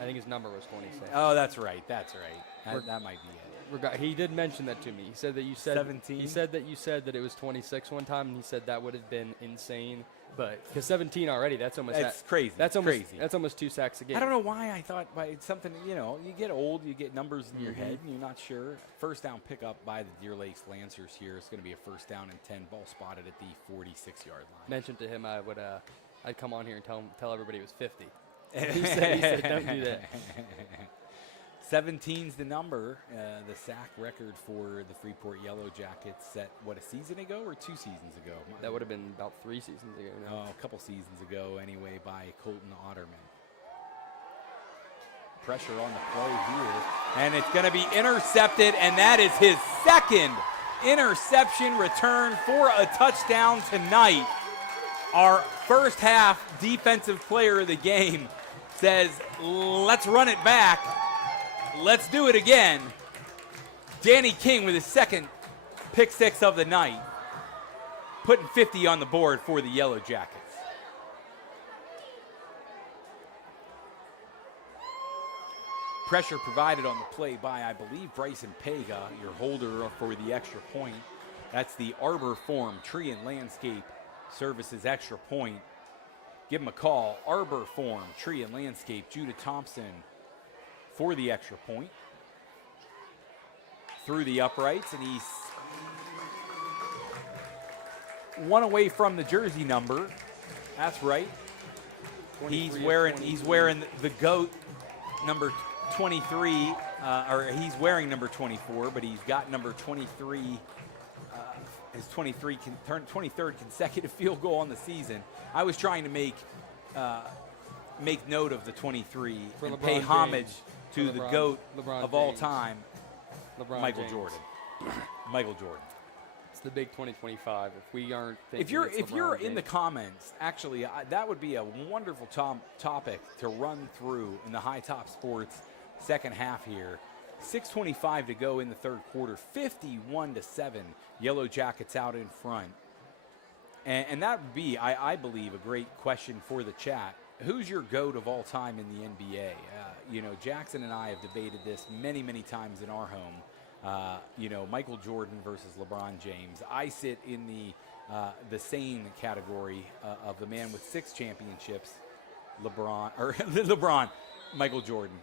I think his number was 26. Oh, that's right. That's right. That might be it. He did mention that to me. He said that you said 17. He said that you said that it was 26 one time, and he said that would have been insane. But because 17 already, that's almost crazy. That's almost crazy. That's almost 2 sacks a game. I don't know why I thought by something. You get old, you get numbers in your head, and you're not sure. First down pickup by the Deer Lakes Lancers here. It's going to be a first down and 10. Ball spotted at the 46-yard line. Mentioned to him I'd come on here and tell everybody it was 50. He said don't do that. 17's the number. The sack record for the Freeport Yellowjackets set, a season ago or 2 seasons ago? That would have been about 3 seasons ago now. Oh, a couple seasons ago anyway, by Colton Otterman. Pressure on the play here. And it's going to be intercepted, and that is his second interception return for a touchdown tonight. Our first half defensive player of the game says, let's run it back. Let's do it again. Danny King with his second pick 6 of the night, putting 50 on the board for the Yellowjackets. Pressure provided on the play by, I believe, Bryson Pega, your holder for the extra point. That's the Arbor Form Tree and Landscape Services extra point. Give him a call. Arbor Form Tree and Landscape, Judah Thompson for the extra point. Through the uprights, and he's one away from the jersey number. That's right. He's wearing the GOAT number 23, or he's wearing number 24, but he's got number 23. His 23rd consecutive field goal on the season. I was trying to make note of the 23 and pay homage to the GOAT of all time, Michael Jordan. Michael Jordan. It's the big 2025. If we aren't thinking if you're in the comments, actually, that would be a wonderful topic to run through in the High Top Sports second half here. 6:25 to go in the third quarter. 51-7. Yellowjackets out in front. And that would be, I believe, a great question for the chat. Who's your GOAT of all time in the NBA? Jackson and I have debated this many, many times in our home. Michael Jordan versus LeBron James. I sit in the sane category of the man with 6 championships, Michael Jordan.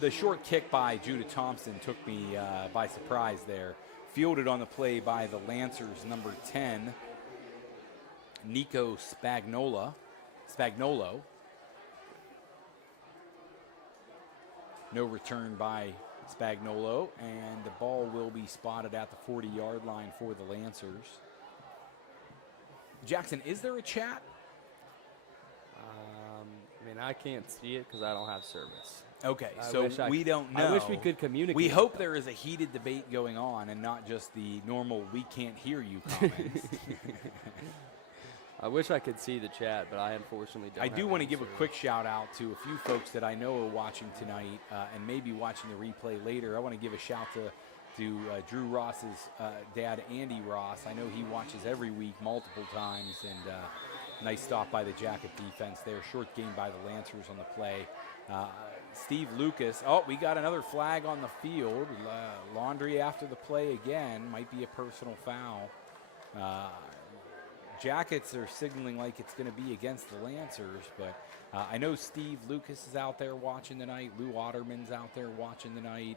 The short kick by Judah Thompson took me by surprise there. Fielded on the play by the Lancers, number 10, Nico Spagnolo. No return by Spagnolo, and the ball will be spotted at the 40-yard line for the Lancers. Jackson, is there a chat? I can't see it because I don't have service. Okay, so we don't know. I wish we could communicate. We hope there is a heated debate going on and not just the normal "we can't hear you" comments. I wish I could see the chat, but I unfortunately don't. I do want to give a quick shout out to a few folks that I know are watching tonight and maybe watching the replay later. I want to give a shout to Drew Ross's dad, Andy Ross. I know he watches every week multiple times, and nice stop by the Jacket defense there. Short game by the Lancers on the play. Steve Lucas. Oh, we got another flag on the field. Laundry after the play again. Might be a personal foul. Jackets are signaling like it's going to be against the Lancers, but I know Steve Lucas is out there watching tonight. Lou Otterman's out there watching tonight.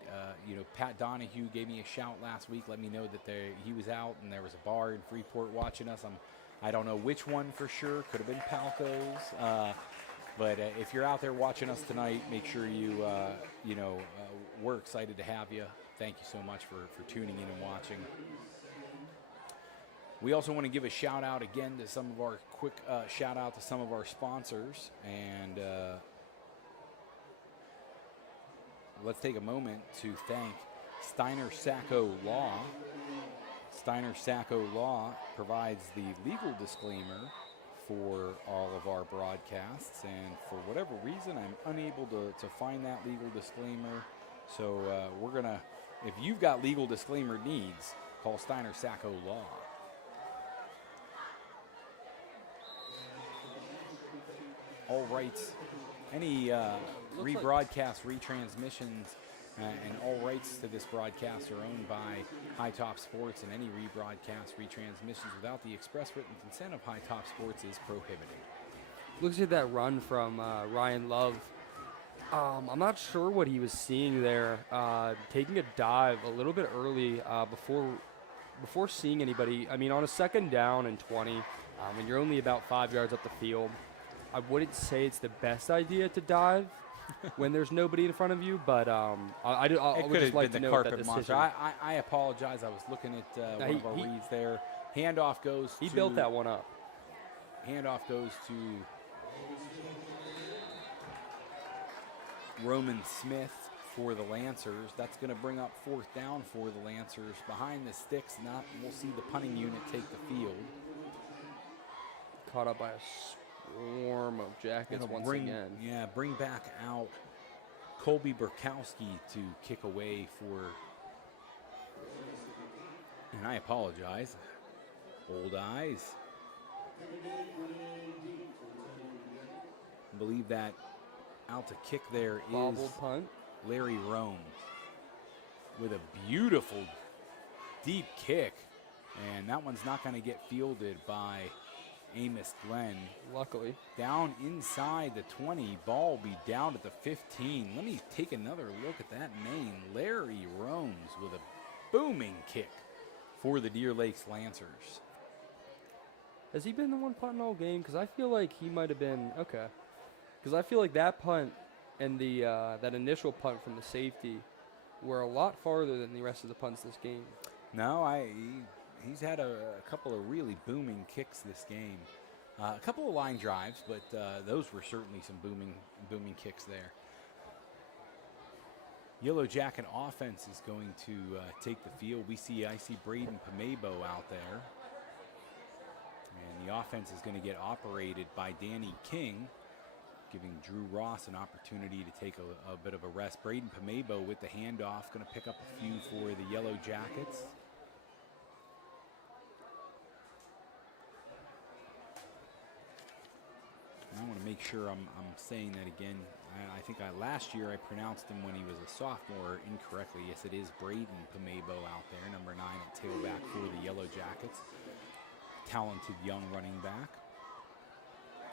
Pat Donahue gave me a shout last week, let me know that he was out and there was a bar in Freeport watching us. I don't know which one for sure. Could have been Palco's. But if you're out there watching us tonight, make sure we're excited to have you. Thank you so much for tuning in and watching. We also want to give a shout out again to some of our shout out to some of our sponsors, and let's take a moment to thank Steiner Sacco Law. Steiner Sacco Law provides the legal disclaimer for all of our broadcasts, and for whatever reason, I'm unable to find that legal disclaimer. So we're gonna, if you've got legal disclaimer needs, call Steiner Sacco Law. All rights, any rebroadcast, retransmissions, and all rights to this broadcast are owned by High Top Sports, and any rebroadcast, retransmissions without the express written consent of High Top Sports is prohibited. Looks at that run from Ryan Love. I'm not sure what he was seeing there. Taking a dive a little bit early before seeing anybody. I mean, on a second down and 20, when you're only about 5 yards up the field, I wouldn't say it's the best idea to dive when there's nobody in front of you, but I would just like to note that monster. I apologize. I was looking at one of our reads there. Handoff goes He built that one up. Handoff goes to Roman Smith for the Lancers. That's going to bring up 4th down for the Lancers. Behind the sticks, we'll see the punting unit take the field. Caught up by a swarm of Jackets once again. Yeah, bring back out Colby Burkowski to kick away for, and I apologize, old eyes. I believe that out to kick there is Bobble punt. Larry Rome with a beautiful deep kick, and that one's not going to get fielded by Amos Glenn. Luckily. Down inside the 20, ball will be down at the 15. Let me take another look at that name, Larry Romes, with a booming kick for the Deer Lakes Lancers. Has he been the one punting all game? Because I feel like he might have been, okay. Because I feel like that punt and the that initial punt from the safety were a lot farther than the rest of the punts this game. No, he's had a couple of really booming kicks this game. A couple of line drives, but those were certainly some booming kicks there. Yellowjacket offense is going to take the field. I see Braden Pamebo out there. And the offense is going to get operated by Danny King, giving Drew Ross an opportunity to take a bit of a rest. Braden Pamebo with the handoff, going to pick up a few for the Yellowjackets. I want to make sure I'm saying that again. I think last year I pronounced him when he was a sophomore incorrectly. Yes, it is Braden Pamebo out there, number 9 at tailback for the Yellowjackets. Talented young running back.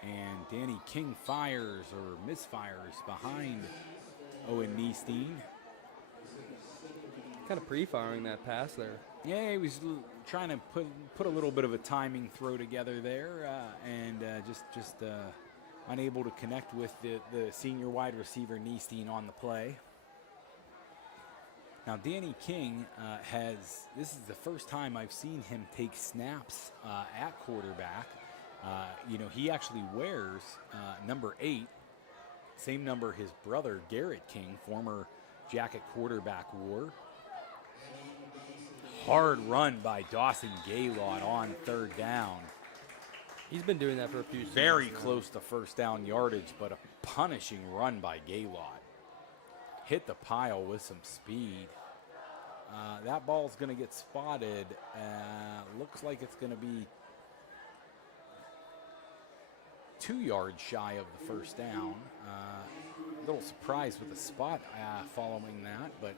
And Danny King fires or misfires behind Owen Neesteen. Kind of pre-firing that pass there. Yeah, he was trying to put a little bit of a timing throw together there, and just unable to connect with the senior wide receiver Neesteen on the play. Now, Danny King this is the first time I've seen him take snaps at quarterback. He actually wears number 8, same number his brother Garrett King, former Jacket quarterback, wore. Hard run by Dawson Gaylord on 3rd down. He's been doing that for a few seasons. Very close to first down yardage, but a punishing run by Gaylord. Hit the pile with some speed. That ball's going to get spotted. Looks like it's going to be 2 yards shy of the first down. A little surprised with the spot following that, but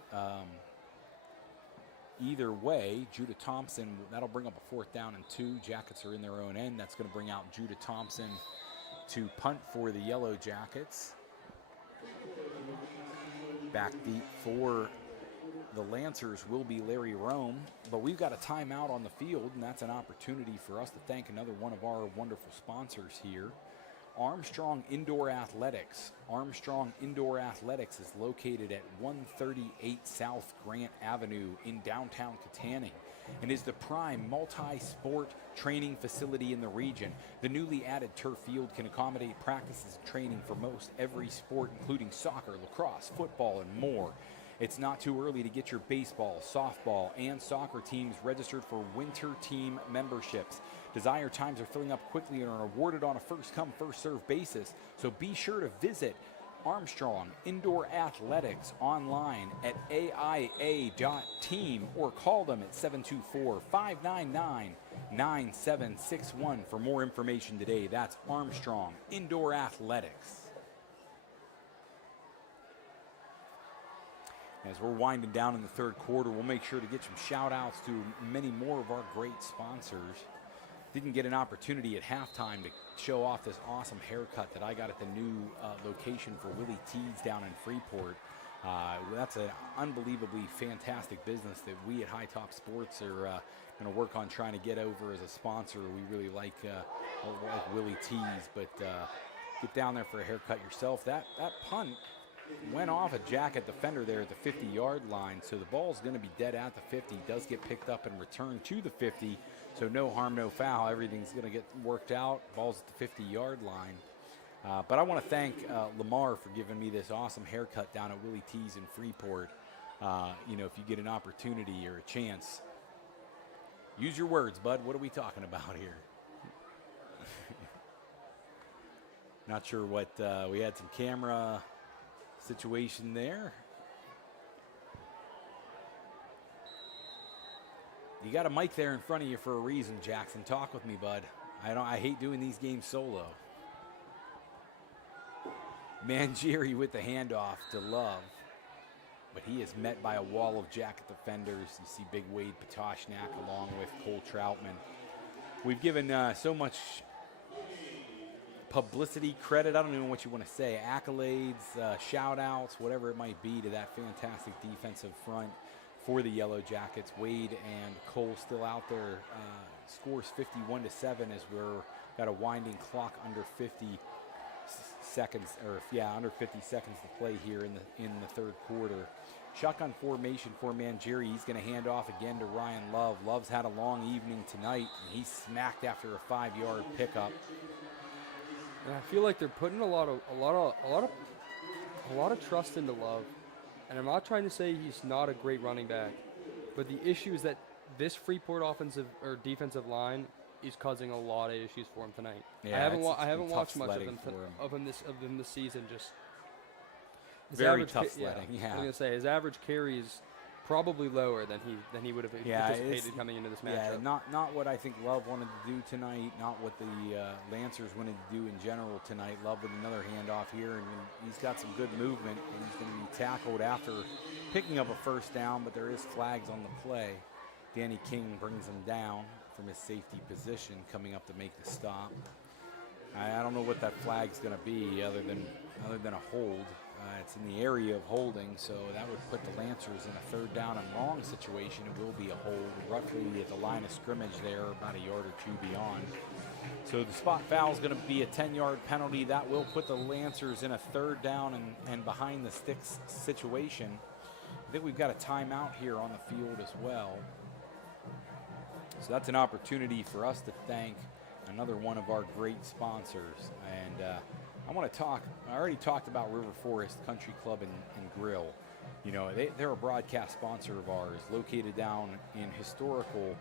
either way, Judah Thompson, that'll bring up a 4th down and 2. Jackets are in their own end. That's going to bring out Judah Thompson to punt for the Yellowjackets. Back deep for the Lancers will be Larry Rome, but we've got a timeout on the field, and that's an opportunity for us to thank another one of our wonderful sponsors here, Armstrong Indoor Athletics. Armstrong Indoor Athletics is located at 138 South Grant Avenue in downtown Katanning and is the prime multi-sport training facility in the region. The newly added turf field can accommodate practices and training for most every sport, including soccer, lacrosse, football, and more. It's not too early to get your baseball, softball, and soccer teams registered for winter team memberships. Desire times are filling up quickly and are awarded on a first-come, first-served basis. So be sure to visit Armstrong Indoor Athletics online at aia.team or call them at 724-599-9761 for more information today. That's Armstrong Indoor Athletics. As we're winding down in the third quarter, we'll make sure to get some shout outs to many more of our great sponsors. Didn't get an opportunity at halftime to show off this awesome haircut that I got at the new location for Willie T's down in Freeport. That's an unbelievably fantastic business that we at High Top Sports are going to work on trying to get over as a sponsor. We really like Willie T's, but get down there for a haircut yourself. That punt went off a jacket defender there at the 50-yard line, so the ball's going to be dead at the 50. Does get picked up and returned to the 50, so no harm, no foul. Everything's going to get worked out. Ball's at the 50-yard line. But I want to thank Lamar for giving me this awesome haircut down at Willie T's in Freeport. You know, if you get an opportunity or a chance, use your words, bud. What are we talking about here? Not sure what we had some camera situation there. You got a mic there in front of you for a reason, Jackson. Talk with me, bud. I hate doing these games solo. Mangieri with the handoff to Love, but he is met by a wall of jacket defenders. You see big Wade Patoshnak along with Cole Troutman. We've given so much publicity, credit, I don't even know what you want to say, accolades, shout outs, whatever it might be to that fantastic defensive front for the Yellowjackets. Wade and Cole still out there. Scores 51-7 as we're got a winding clock under 50 seconds, under 50 seconds to play here in the third quarter. Shotgun formation for Mangieri. He's going to hand off again to Ryan Love. Love's had a long evening tonight, and he's smacked after a 5-yard pickup. And I feel like they're putting a lot of trust into Love. And I'm not trying to say he's not a great running back, but the issue is that this Freeport offensive or defensive line is causing a lot of issues for him tonight. Yeah, I haven't watched much of him this season. Just his very average tough sledding. Yeah, I was gonna say his average carry is probably lower than he would have anticipated coming into this matchup. Yeah, not what I think Love wanted to do tonight. Not what the Lancers wanted to do in general tonight. Love with another handoff here, and he's got some good movement, and he's going to be tackled after picking up a first down. But there is flags on the play. Danny King brings him down from his safety position, coming up to make the stop. I don't know what that flag's going to be, other than a hold. It's in the area of holding, so that would put the Lancers in a third down and long situation. It will be a hold, roughly at the line of scrimmage there, about a yard or two beyond. So the spot foul is going to be a 10-yard penalty. That will put the Lancers in a third down and behind the sticks situation. I think we've got a timeout here on the field as well. So that's an opportunity for us to thank another one of our great sponsors. And I already talked about River Forest Country Club and Grill. You know, they're a broadcast sponsor of ours, located down in historical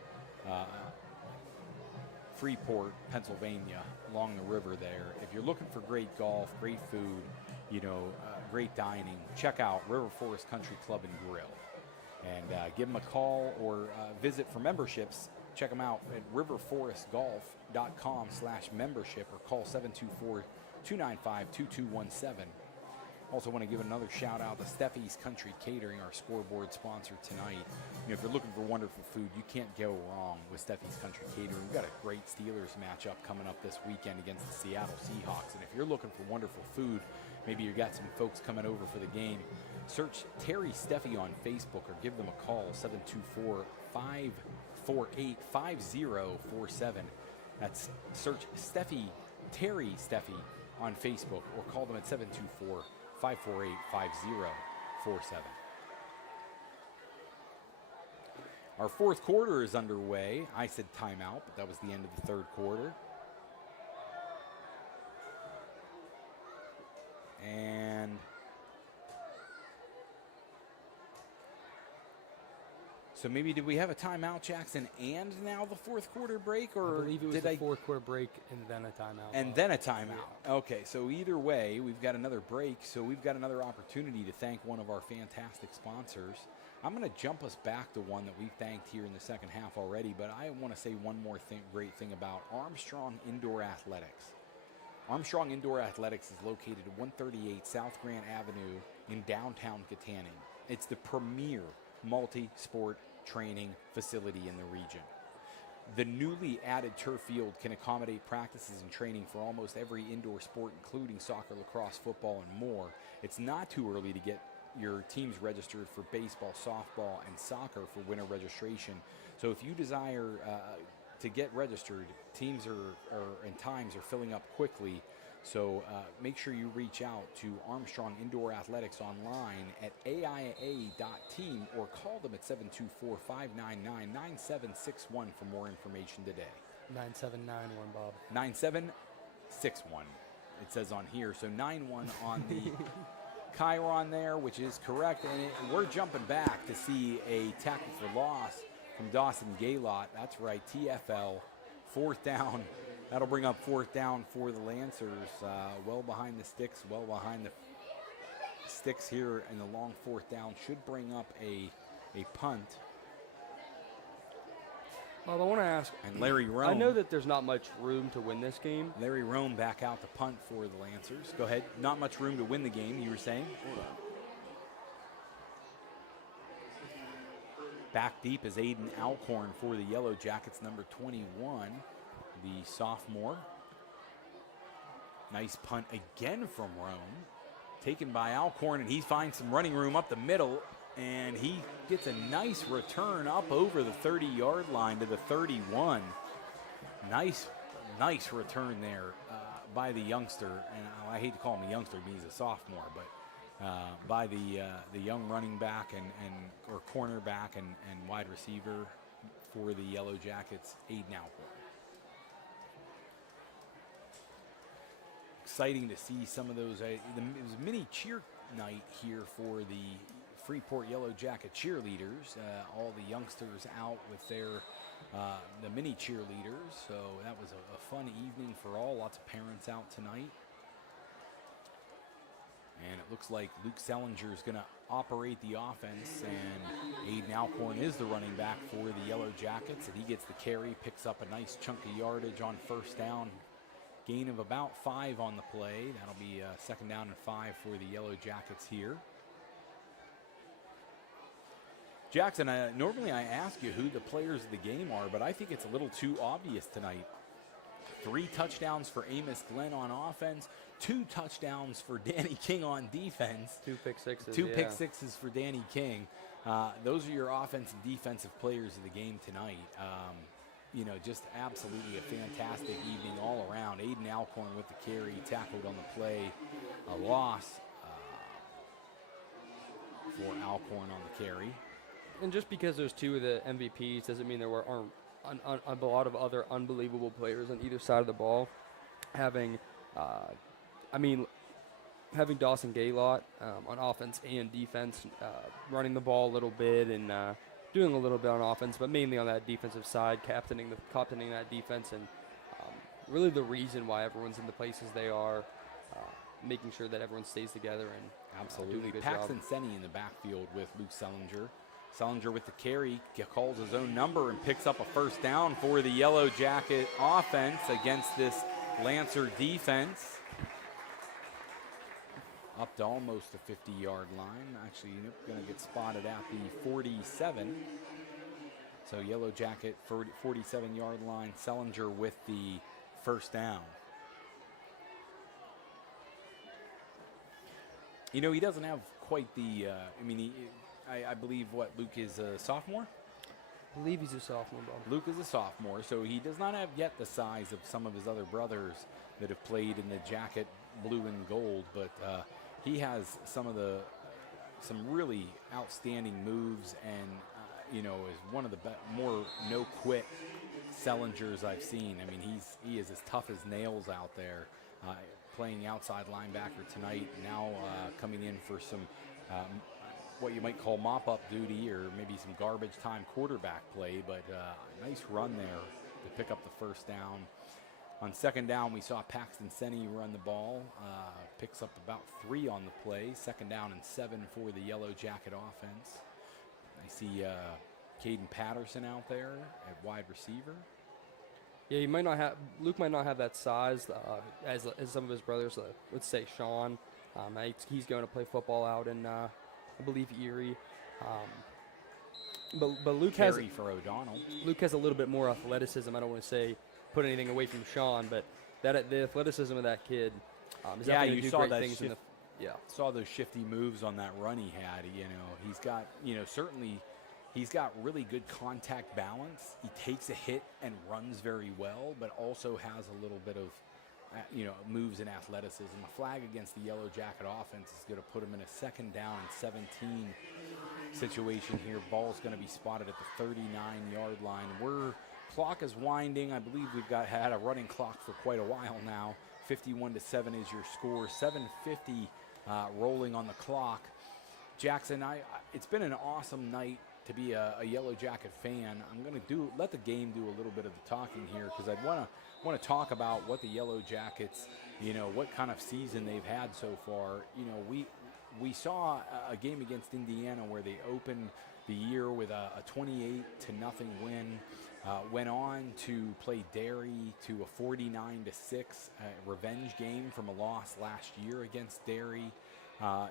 Freeport, Pennsylvania, along the river there. If you're looking for great golf, great food, great dining, check out River Forest Country Club and Grill. And give them a call or visit for memberships. Check them out at riverforestgolf.com/membership or call 724-295-2217. Also want to give another shout out to Steffi's Country Catering, our scoreboard sponsor tonight. If you're looking for wonderful food, you can't go wrong with Steffi's Country Catering. We've got a great Steelers matchup coming up this weekend against the Seattle Seahawks. And if you're looking for wonderful food, maybe you got some folks coming over for the game, search Terry Steffi on Facebook or give them a call, 724-548-5047. That's search Terry Steffi on Facebook or call them at 724-548-5047. Our fourth quarter is underway. I said timeout, but that was the end of the third quarter. And So maybe did we have a timeout, Jackson, and now the fourth quarter break, I or believe it was did the fourth quarter break and then a timeout. and then a timeout? Okay, so either way, we've got another break, so we've got another opportunity to thank one of our fantastic sponsors. I'm going to jump us back to one that we've thanked here in the second half already, but I want to say one more great thing about Armstrong Indoor Athletics. Armstrong Indoor Athletics is located at 138 South Grant Avenue in downtown Katanning. It's the premier multi-sport training facility in the region. The newly added turf field can accommodate practices and training for almost every indoor sport, including soccer, lacrosse, football, and more. It's not too early to get your teams registered for baseball, softball, and soccer for winter registration. So if you desire to get registered, teams and times are filling up quickly. So make sure you reach out to Armstrong Indoor Athletics online at AIA.team or call them at 724-599-9761 for more information today. 9791, Bob. 9761. It says on here. So 91 on the Chiron there, which is correct. And we're jumping back to see a tackle for loss from Dawson Gaylott. That's right, TFL. Fourth down. That'll bring up fourth down for the Lancers. Well behind the sticks, well behind the sticks here in the long fourth down. Should bring up a punt. Bob, I want to ask. And Larry Rome. I know that there's not much room to win this game. Larry Rome back out to punt for the Lancers. Go ahead. Not much room to win the game, you were saying? Back deep is Aiden Alcorn for the Yellowjackets, number 21, the sophomore. Nice punt again from Rome. Taken by Alcorn, and he finds some running room up the middle, and he gets a nice return up over the 30-yard line to the 31. Nice return there by the youngster, and I hate to call him a youngster, but he's a sophomore, but by the young running back or cornerback and wide receiver for the Yellowjackets, Aiden Alcorn. Exciting to see some of those. It was a mini cheer night here for the Freeport Yellowjacket cheerleaders. All the youngsters out with the mini cheerleaders. So that was a fun evening for all. Lots of parents out tonight. And it looks like Luke Sellinger is going to operate the offense, and Aiden Alcorn is the running back for the Yellowjackets, and he gets the carry, picks up a nice chunk of yardage on first down. Gain of about 5 on the play. That'll be second down and 5 for the Yellowjackets here. Jackson, normally I ask you who the players of the game are, but I think it's a little too obvious tonight. 3 touchdowns for Amos Glenn on offense, 2 touchdowns for Danny King on defense. 2 pick sixes. 2 pick sixes for Danny King. Those are your offense and defensive players of the game tonight. Just absolutely a fantastic evening all around. Aiden Alcorn with the carry, tackled on the play. A loss for Alcorn on the carry. And just because there's 2 of the MVPs doesn't mean there aren't a lot of other unbelievable players on either side of the ball. Having Dawson Gaylott on offense and defense, running the ball a little bit and doing a little bit on offense, but mainly on that defensive side, captaining that defense, and really the reason why everyone's in the places they are, making sure that everyone stays together and absolutely. doing a good Paxton job. Senni in the backfield with Luke Sellinger. Sellinger with the carry, calls his own number and picks up a first down for the Yellowjacket offense against this Lancer defense. Up to almost the 50-yard line. Actually, going to get spotted at the 47. So Yellowjacket, 47-yard line. Sellinger with the first down. He doesn't have quite the, I believe, Luke is a sophomore? I believe he's a sophomore, Bob. Luke is a sophomore, so he does not have yet the size of some of his other brothers that have played in the jacket blue and gold, but he has some really outstanding moves, and is one of the more no-quit Sellingers I've seen. He is as tough as nails out there, playing outside linebacker tonight, now coming in for some what you might call mop-up duty or maybe some garbage time quarterback play, but nice run there to pick up the first down. On second down, we saw Paxton Senni run the ball, picks up about 3 on the play. Second down and 7 for the Yellow Jacket offense. I see Caden Patterson out there at wide receiver. Yeah, Luke might not have that size as some of his brothers. Let's say Sean. He's going to play football out in, I believe, Erie. But Luke Carry for O'Donnell. Luke has a little bit more athleticism. I don't want to say put anything away from Sean, but the athleticism of that kid is Yeah, definitely you do saw great that things saw those shifty moves on that run he had. He's got, certainly he's got really good contact balance. He takes a hit and runs very well, but also has a little bit of, moves and athleticism. A flag against the Yellow Jacket offense is going to put him in a second down and 17 situation here. Ball's going to be spotted at the 39-yard line. Clock is winding. I believe we've had a running clock for quite a while now. 51-7 is your score. 7:50 rolling on the clock. Jackson, it's been an awesome night to be a Yellow Jacket fan. I'm going to let the game do a little bit of the talking here because I want to talk about what the Yellow Jackets, what kind of season they've had so far. We saw a game against Indiana where they opened the year with a 28-0 win. Went on to play Derry to a 49-6 revenge game from a loss last year against Derry.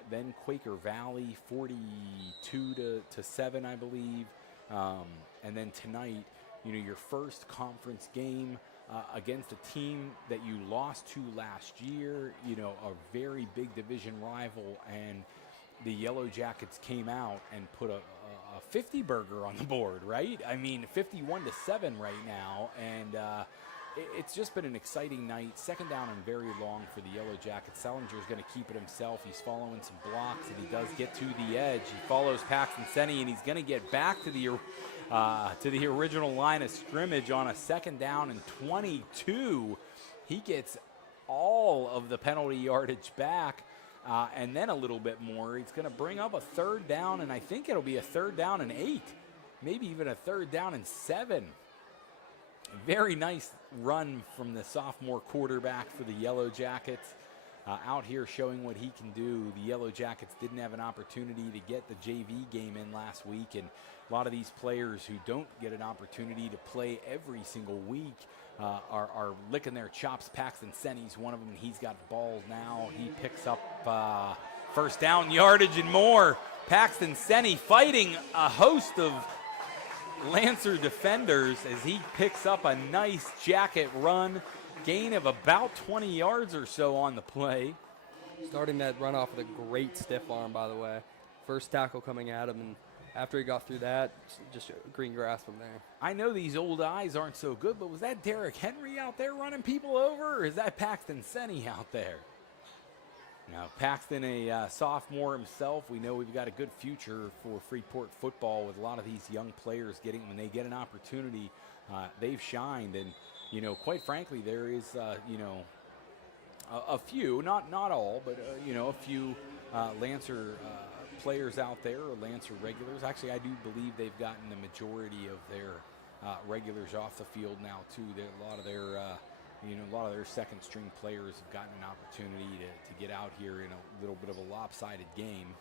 Then Quaker Valley 42-7, I believe. And then tonight, your first conference game against a team that you lost to last year, a very big division rival, and the Yellow Jackets came out and put a 50 burger on the board, right? I mean, 51-7 right now, and it's just been an exciting night. Second down and very long for the Yellow Jackets. Salinger's going to keep it himself. He's following some blocks, and he does get to the edge. He follows Paxton Senni, and he's going to get back to the original line of scrimmage on a second down and 22. He gets all of the penalty yardage back. And then a little bit more. He's going to bring up a third down, and I think it'll be a third down and 8, maybe even a third down and 7. Very nice run from the sophomore quarterback for the Yellow Jackets. Out here showing what he can do. The Yellow Jackets didn't have an opportunity to get the JV game in last week, and a lot of these players who don't get an opportunity to play every single week are licking their chops. Paxton Senni's one of them. He's got the ball now. He picks up first down yardage and more. Paxton Senni fighting a host of Lancer defenders as he picks up a nice jacket run. Gain of about 20 yards or so on the play. Starting that run off with a great stiff arm, by the way. First tackle coming at him, and after he got through that, just green grass from there. I know these old eyes aren't so good, but was that Derrick Henry out there running people over, or is that Paxton Senni out there? Now, Paxton, a sophomore himself, we know we've got a good future for Freeport football with a lot of these young players when they get an opportunity, they've shined. And, quite frankly, there is, a few, not all, but, a few Lancer players out there, or Lancer regulars. Actually, I do believe they've gotten the majority of their regulars off the field now, too. A lot of their second string players have gotten an opportunity to get out here in a little bit of a lopsided game.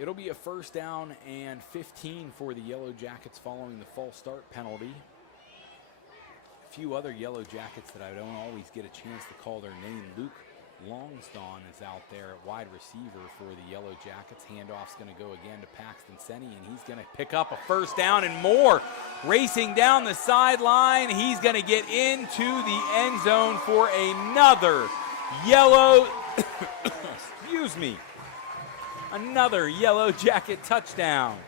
It'll be a first down and 15 for the Yellow Jackets following the false start penalty. A few other Yellow Jackets that I don't always get a chance to call their name. Luke Longstone is out there at wide receiver for the Yellow Jackets. Handoff's going to go again to Paxton Senni, and he's going to pick up a first down and more. Racing down the sideline, he's going to get into the end zone for another Yellow, another Yellow Jacket touchdown.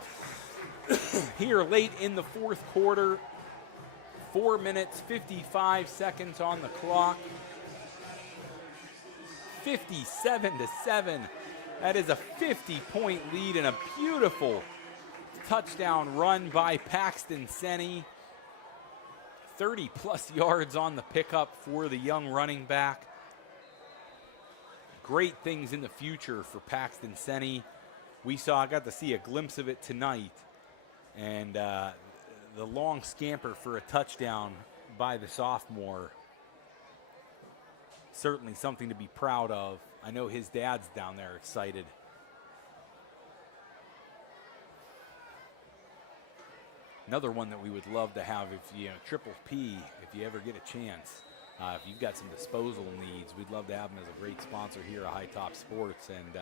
Here late in the fourth quarter, 4 minutes, 55 seconds on the clock. 57-7. That is a 50-point lead and a beautiful touchdown run by Paxton Senni. 30-plus yards on the pickup for the young running back. Great things in the future for Paxton Senni. I got to see a glimpse of it tonight, and the long scamper for a touchdown by the sophomore, certainly something to be proud of. I know his dad's down there excited. Another one that we would love to have, if you know, Triple P, if you ever get a chance, if you've got some disposal needs, we'd love to have him as a great sponsor here at High Top Sports. And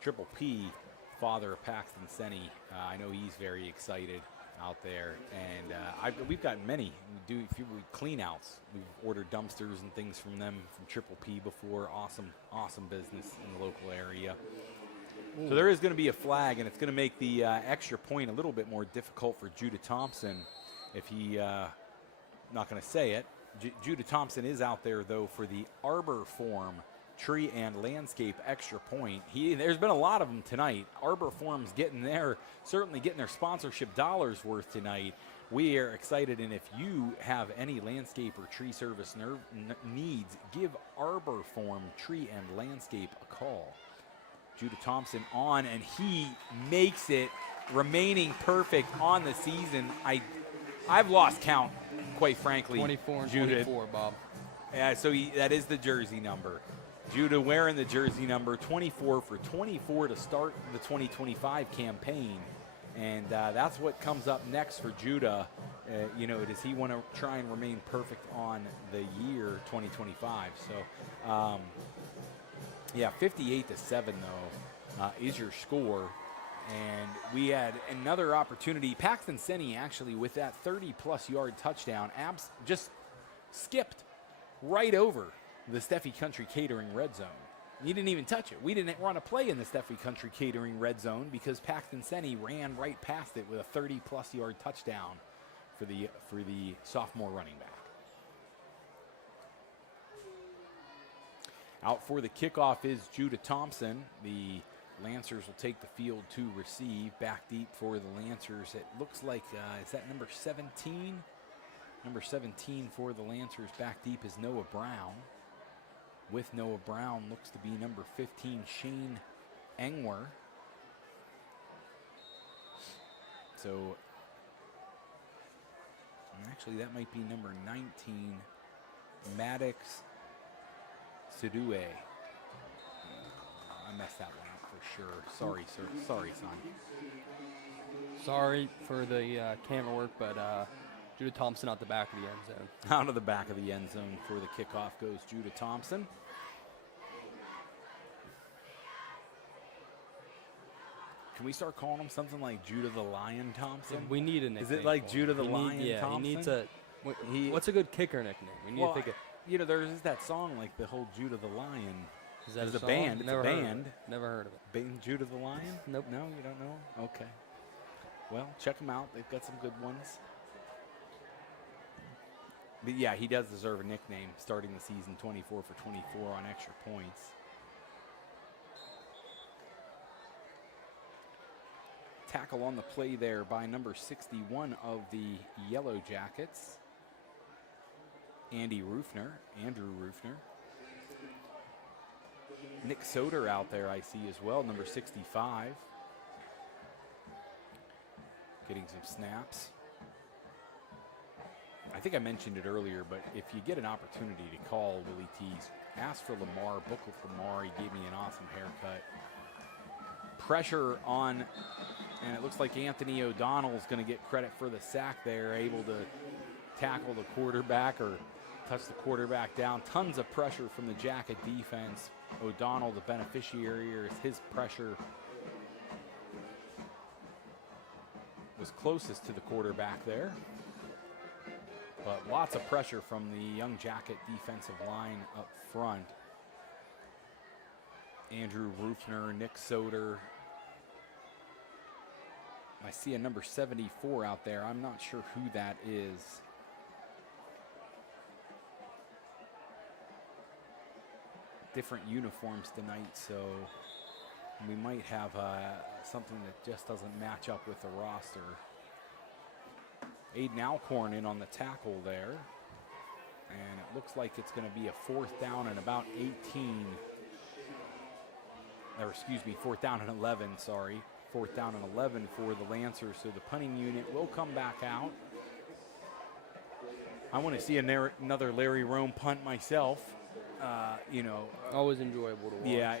Triple P, father of Paxton Senni, I know he's very excited out there. And we've gotten many. We do a few clean outs. We've ordered dumpsters and things from them, from Triple P before. Awesome business in the local area. Ooh. So there is going to be a flag, and it's going to make the extra point a little bit more difficult for Judah Thompson if he, not going to say it. Judah Thompson is out there, though, for the Arbor Form Tree and Landscape extra point. There's been a lot of them tonight. Arbor Form's certainly getting their sponsorship dollars worth tonight. We are excited, and if you have any landscape or tree service needs, give Arbor Form Tree and Landscape a call. Judah Thompson on, and he makes it, remaining perfect on the season. I've lost count, quite frankly. 24 and Judah. 24, Bob. Yeah, so that is the jersey number. Judah wearing the jersey number 24 for 24 to start the 2025 campaign. And that's what comes up next for Judah. Does he want to try and remain perfect on the year 2025? So, 58-7 though is your score. And we had another opportunity. Paxton Senni actually with that 30-plus yard touchdown just skipped right over the Steffi Country Catering red zone. He didn't even touch it. We didn't want to play in the Steffi Country Catering red zone because Paxton Senni ran right past it with a 30-plus yard touchdown for the sophomore running back. Out for the kickoff is Judah Thompson. The Lancers will take the field to receive. Back deep for the Lancers. It looks like, is that number 17? Number 17 for the Lancers back deep is Noah Brown. With Noah Brown looks to be number 15, Shane Engwer. So, actually that might be number 19, Maddox Sidue. I messed that one up for sure. Sorry, sir. Sorry, son. Sorry for the camera work, but Judah Thompson out the back of the end zone. Out of the back of the end zone for the kickoff goes Judah Thompson. Can we start calling him something like Judah the Lion Thompson? We need a nickname. Is it like Judah the Lion Thompson? He needs a. What's a good kicker nickname? We need to think of. There's that song like the whole Judah the Lion. Is that a band? It's Never a band. Never heard of it. Judah the Lion? Nope. No, you don't know? Okay. Well, check them out. They've got some good ones. But yeah, he does deserve a nickname starting the season 24 for 24 on extra points. Tackle on the play there by number 61 of the Yellowjackets, Andrew Rufner. Nick Soder out there I see as well, number 65. Getting some snaps. I think I mentioned it earlier, but if you get an opportunity to call Willie Tees, ask for Lamar, book with Lamar. He gave me an awesome haircut. Pressure on, and it looks like Anthony O'Donnell is going to get credit for the sack there, able to tackle the quarterback or touch the quarterback down. Tons of pressure from the Jacket defense. O'Donnell, the beneficiary, as his pressure was closest to the quarterback there. But lots of pressure from the Young Jacket defensive line up front. Andrew Rufner, Nick Soder. I see a number 74 out there. I'm not sure who that is. Different uniforms tonight, so we might have something that just doesn't match up with the roster. Aiden Alcorn in on the tackle there. And it looks like it's going to be a 4th down and about 18. 4th down and 11, sorry. 4th down and 11 for the Lancers. So the punting unit will come back out. I want to see another Larry Rome punt myself. Always enjoyable to watch. Yeah,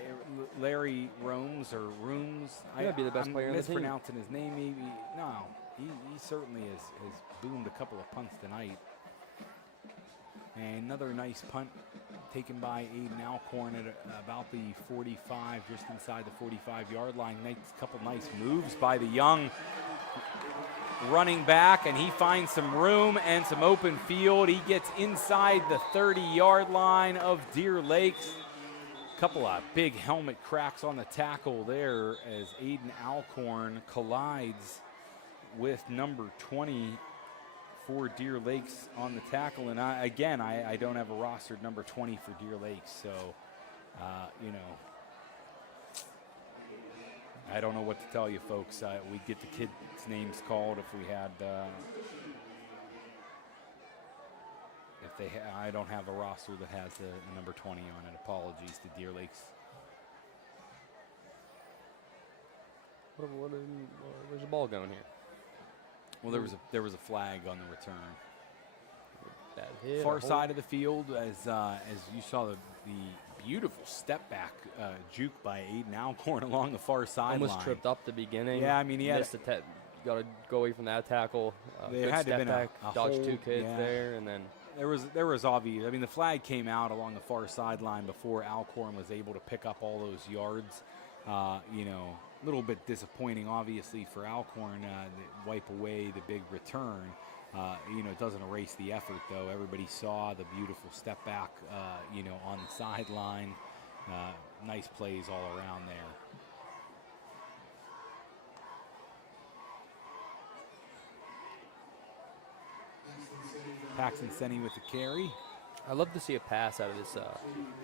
Larry Romes or Rooms. He might be the best player on the team. I'm mispronouncing his name, maybe. No, he certainly has boomed a couple of punts tonight. And another nice punt taken by Aiden Alcorn at about the 45, just inside the 45-yard line. Couple nice moves by the young running back, and he finds some room and some open field. He gets inside the 30-yard line of Deer Lakes. Couple of big helmet cracks on the tackle there as Aiden Alcorn collides with number 20 for Deer Lakes on the tackle. And I don't have a rostered number 20 for Deer Lakes, so I don't know what to tell you, folks. We'd get the kids' names called if we had. I don't have a roster that has the number 20 on it. Apologies to Deer Lakes. Where's the ball going here? Well, there was a flag on the return. Bad hit, Far side of the field, as you saw the beautiful step back juke by Aiden Alcorn along the far sideline. Almost tripped up the beginning. Yeah, I mean, he missed got to go away from that tackle. There had to have been a dodged hold, 2 kids there, and then there was obvious. I mean, the flag came out along the far sideline before Alcorn was able to pick up all those yards. A little bit disappointing, obviously, for Alcorn to wipe away the big return. It doesn't erase the effort, though. Everybody saw the beautiful step back, on the sideline. Nice plays all around there. Paxton Senni with the carry. I'd love to see a pass out of this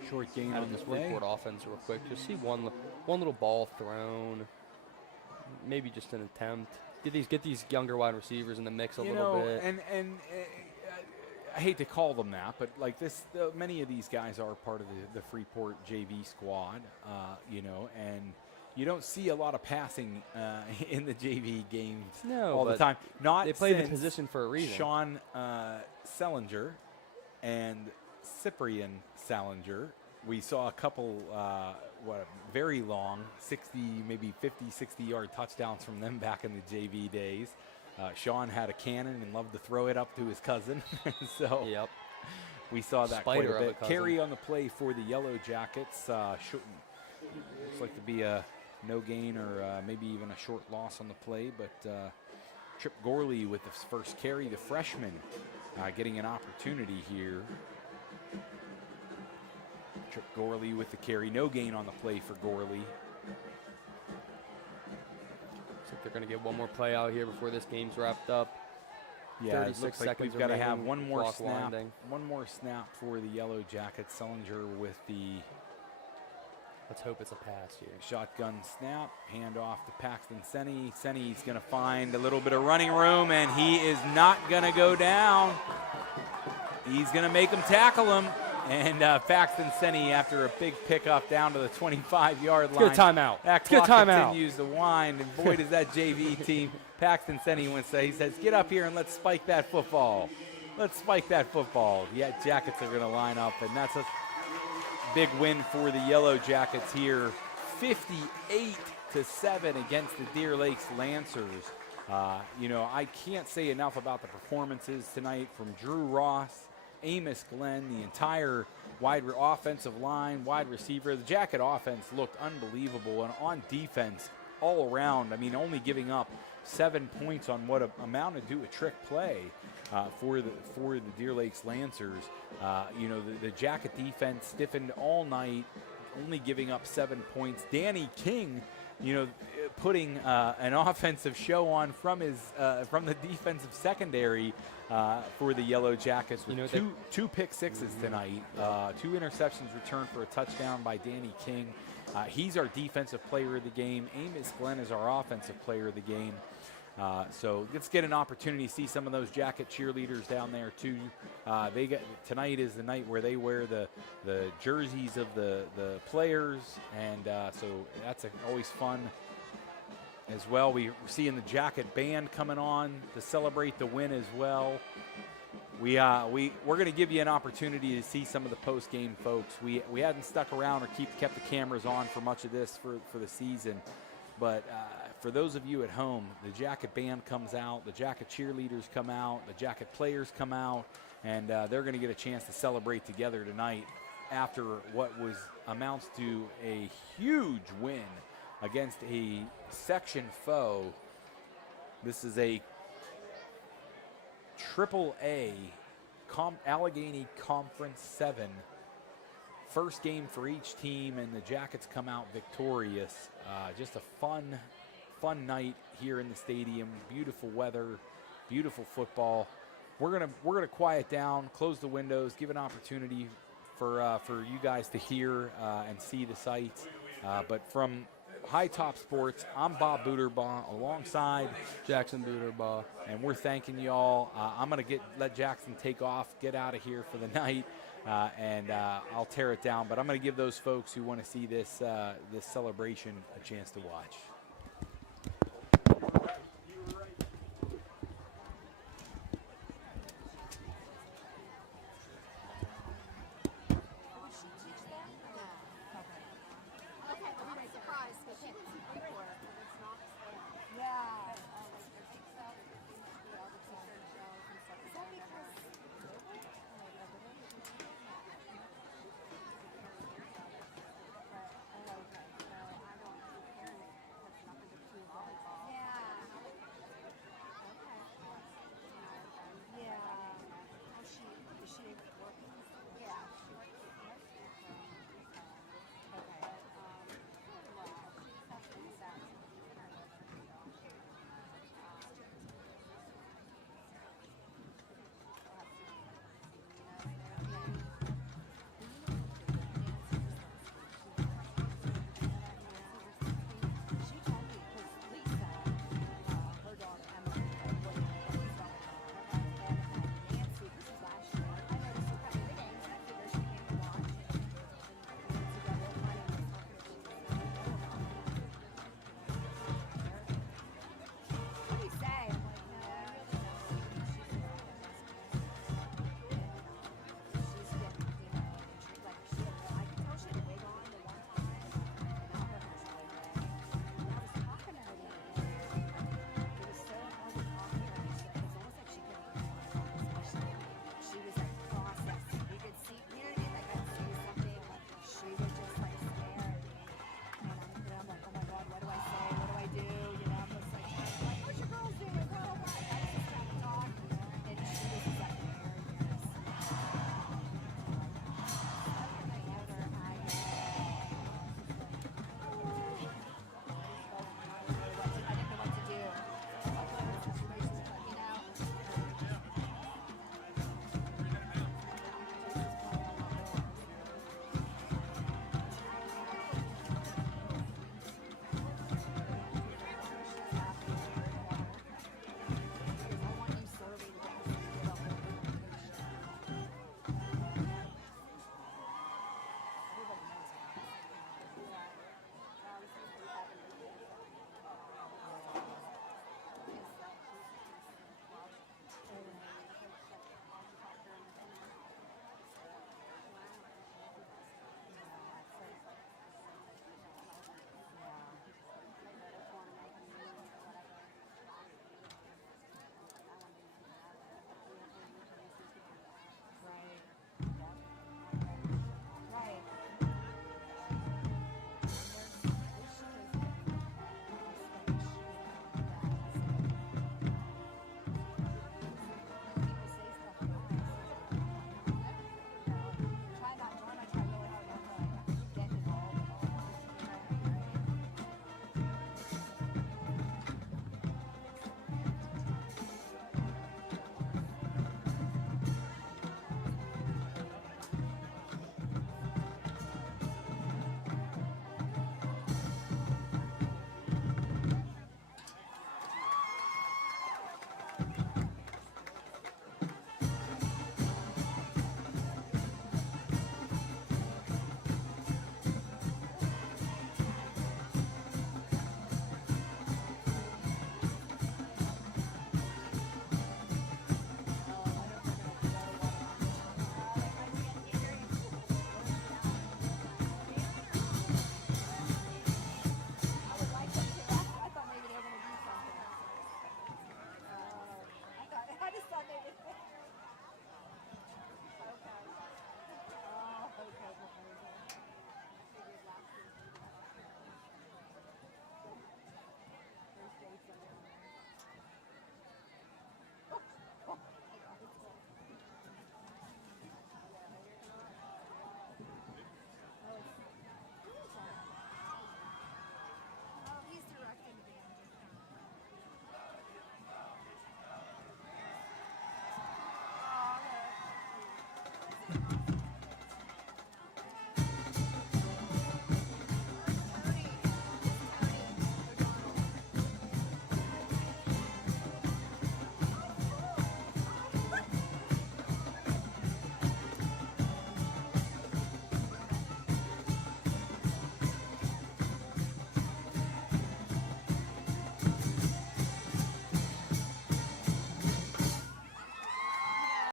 Short gain out on of this the play. Freeport offense real quick. Just see one little ball thrown, maybe just an attempt. Get these younger wide receivers in the mix a little bit. And I hate to call them that, but like this, many of these guys are part of the Freeport JV squad, and you don't see a lot of passing in the JV games all the time. They play the position for a reason. Sean Selinger and Cyprian Salinger. We saw a couple, very long, 60, maybe 50, 60-yard touchdowns from them back in the JV days. Sean had a cannon and loved to throw it up to his cousin. So yep. We saw that Spider quite a bit. cousin. Carry on the play for the Yellowjackets. Looks like to be a no gain or maybe even a short loss on the play, but Trip Gorley with the first carry, the freshman, getting an opportunity here. Trip Gorley with the carry, no gain on the play for Gorley. Looks like they're going to get one more play out here before this game's wrapped up. Yeah, 36 it looks like seconds we've got to have remaining, one more clock snap. winding. One more snap for the Yellowjackets. Selinger with the Let's hope it's a pass here. shotgun snap. Hand off to Paxton Senni. Senni's going to find a little bit of running room, and he is not going to go down. He's going to make him tackle him. And Paxton Senni, after a big pickup down to the 25-yard line. Get a timeout. That Get a clock timeout. continues to wind, and boy, does that JV team. Paxton Senni wants to, he says, get up here and let's spike that football. Let's spike that football. The Jackets are going to line up, and that's a big win for the Yellowjackets here. 58-7 against the Deer Lakes Lancers. I can't say enough about the performances tonight from Drew Ross, Amos Glenn, the entire offensive line, wide receiver. The Jacket offense looked unbelievable, and on defense all around, I mean, only giving up 7 points on what amounted to a trick play for the Deer Lakes Lancers. The Jacket defense stiffened all night, only giving up 7 points. Danny King, putting an offensive show on from the defensive secondary for the Yellowjackets with two pick sixes tonight, 2 interceptions returned for a touchdown by Danny King. He's our defensive player of the game. Amos Glenn is our offensive player of the game. So let's get an opportunity to see some of those Jacket cheerleaders down there too. Tonight is the night where they wear the jerseys of the players, and so that's always fun as well. We're seeing the Jacket band coming on to celebrate the win as well. We're going to give you an opportunity to see some of the post-game folks. We hadn't stuck around or kept the cameras on for much of this for the season, but for those of you at home, the Jacket band comes out, the Jacket cheerleaders come out, the Jacket players come out, and they're going to get a chance to celebrate together tonight after what amounts to a huge win against a section foe. This is a Triple-A Allegheny Conference 7. First game for each team, and the Jackets come out victorious. Just a fun night here in the stadium. Beautiful weather, beautiful football. We're gonna quiet down, close the windows, give an opportunity for you guys to hear and see the sights. But from High Top Sports, I'm Bob Booterbaugh alongside Jackson Booterbaugh. and we're thanking you all. I'm going to let Jackson take off, get out of here for the night, and I'll tear it down. But I'm going to give those folks who want to see this celebration a chance to watch.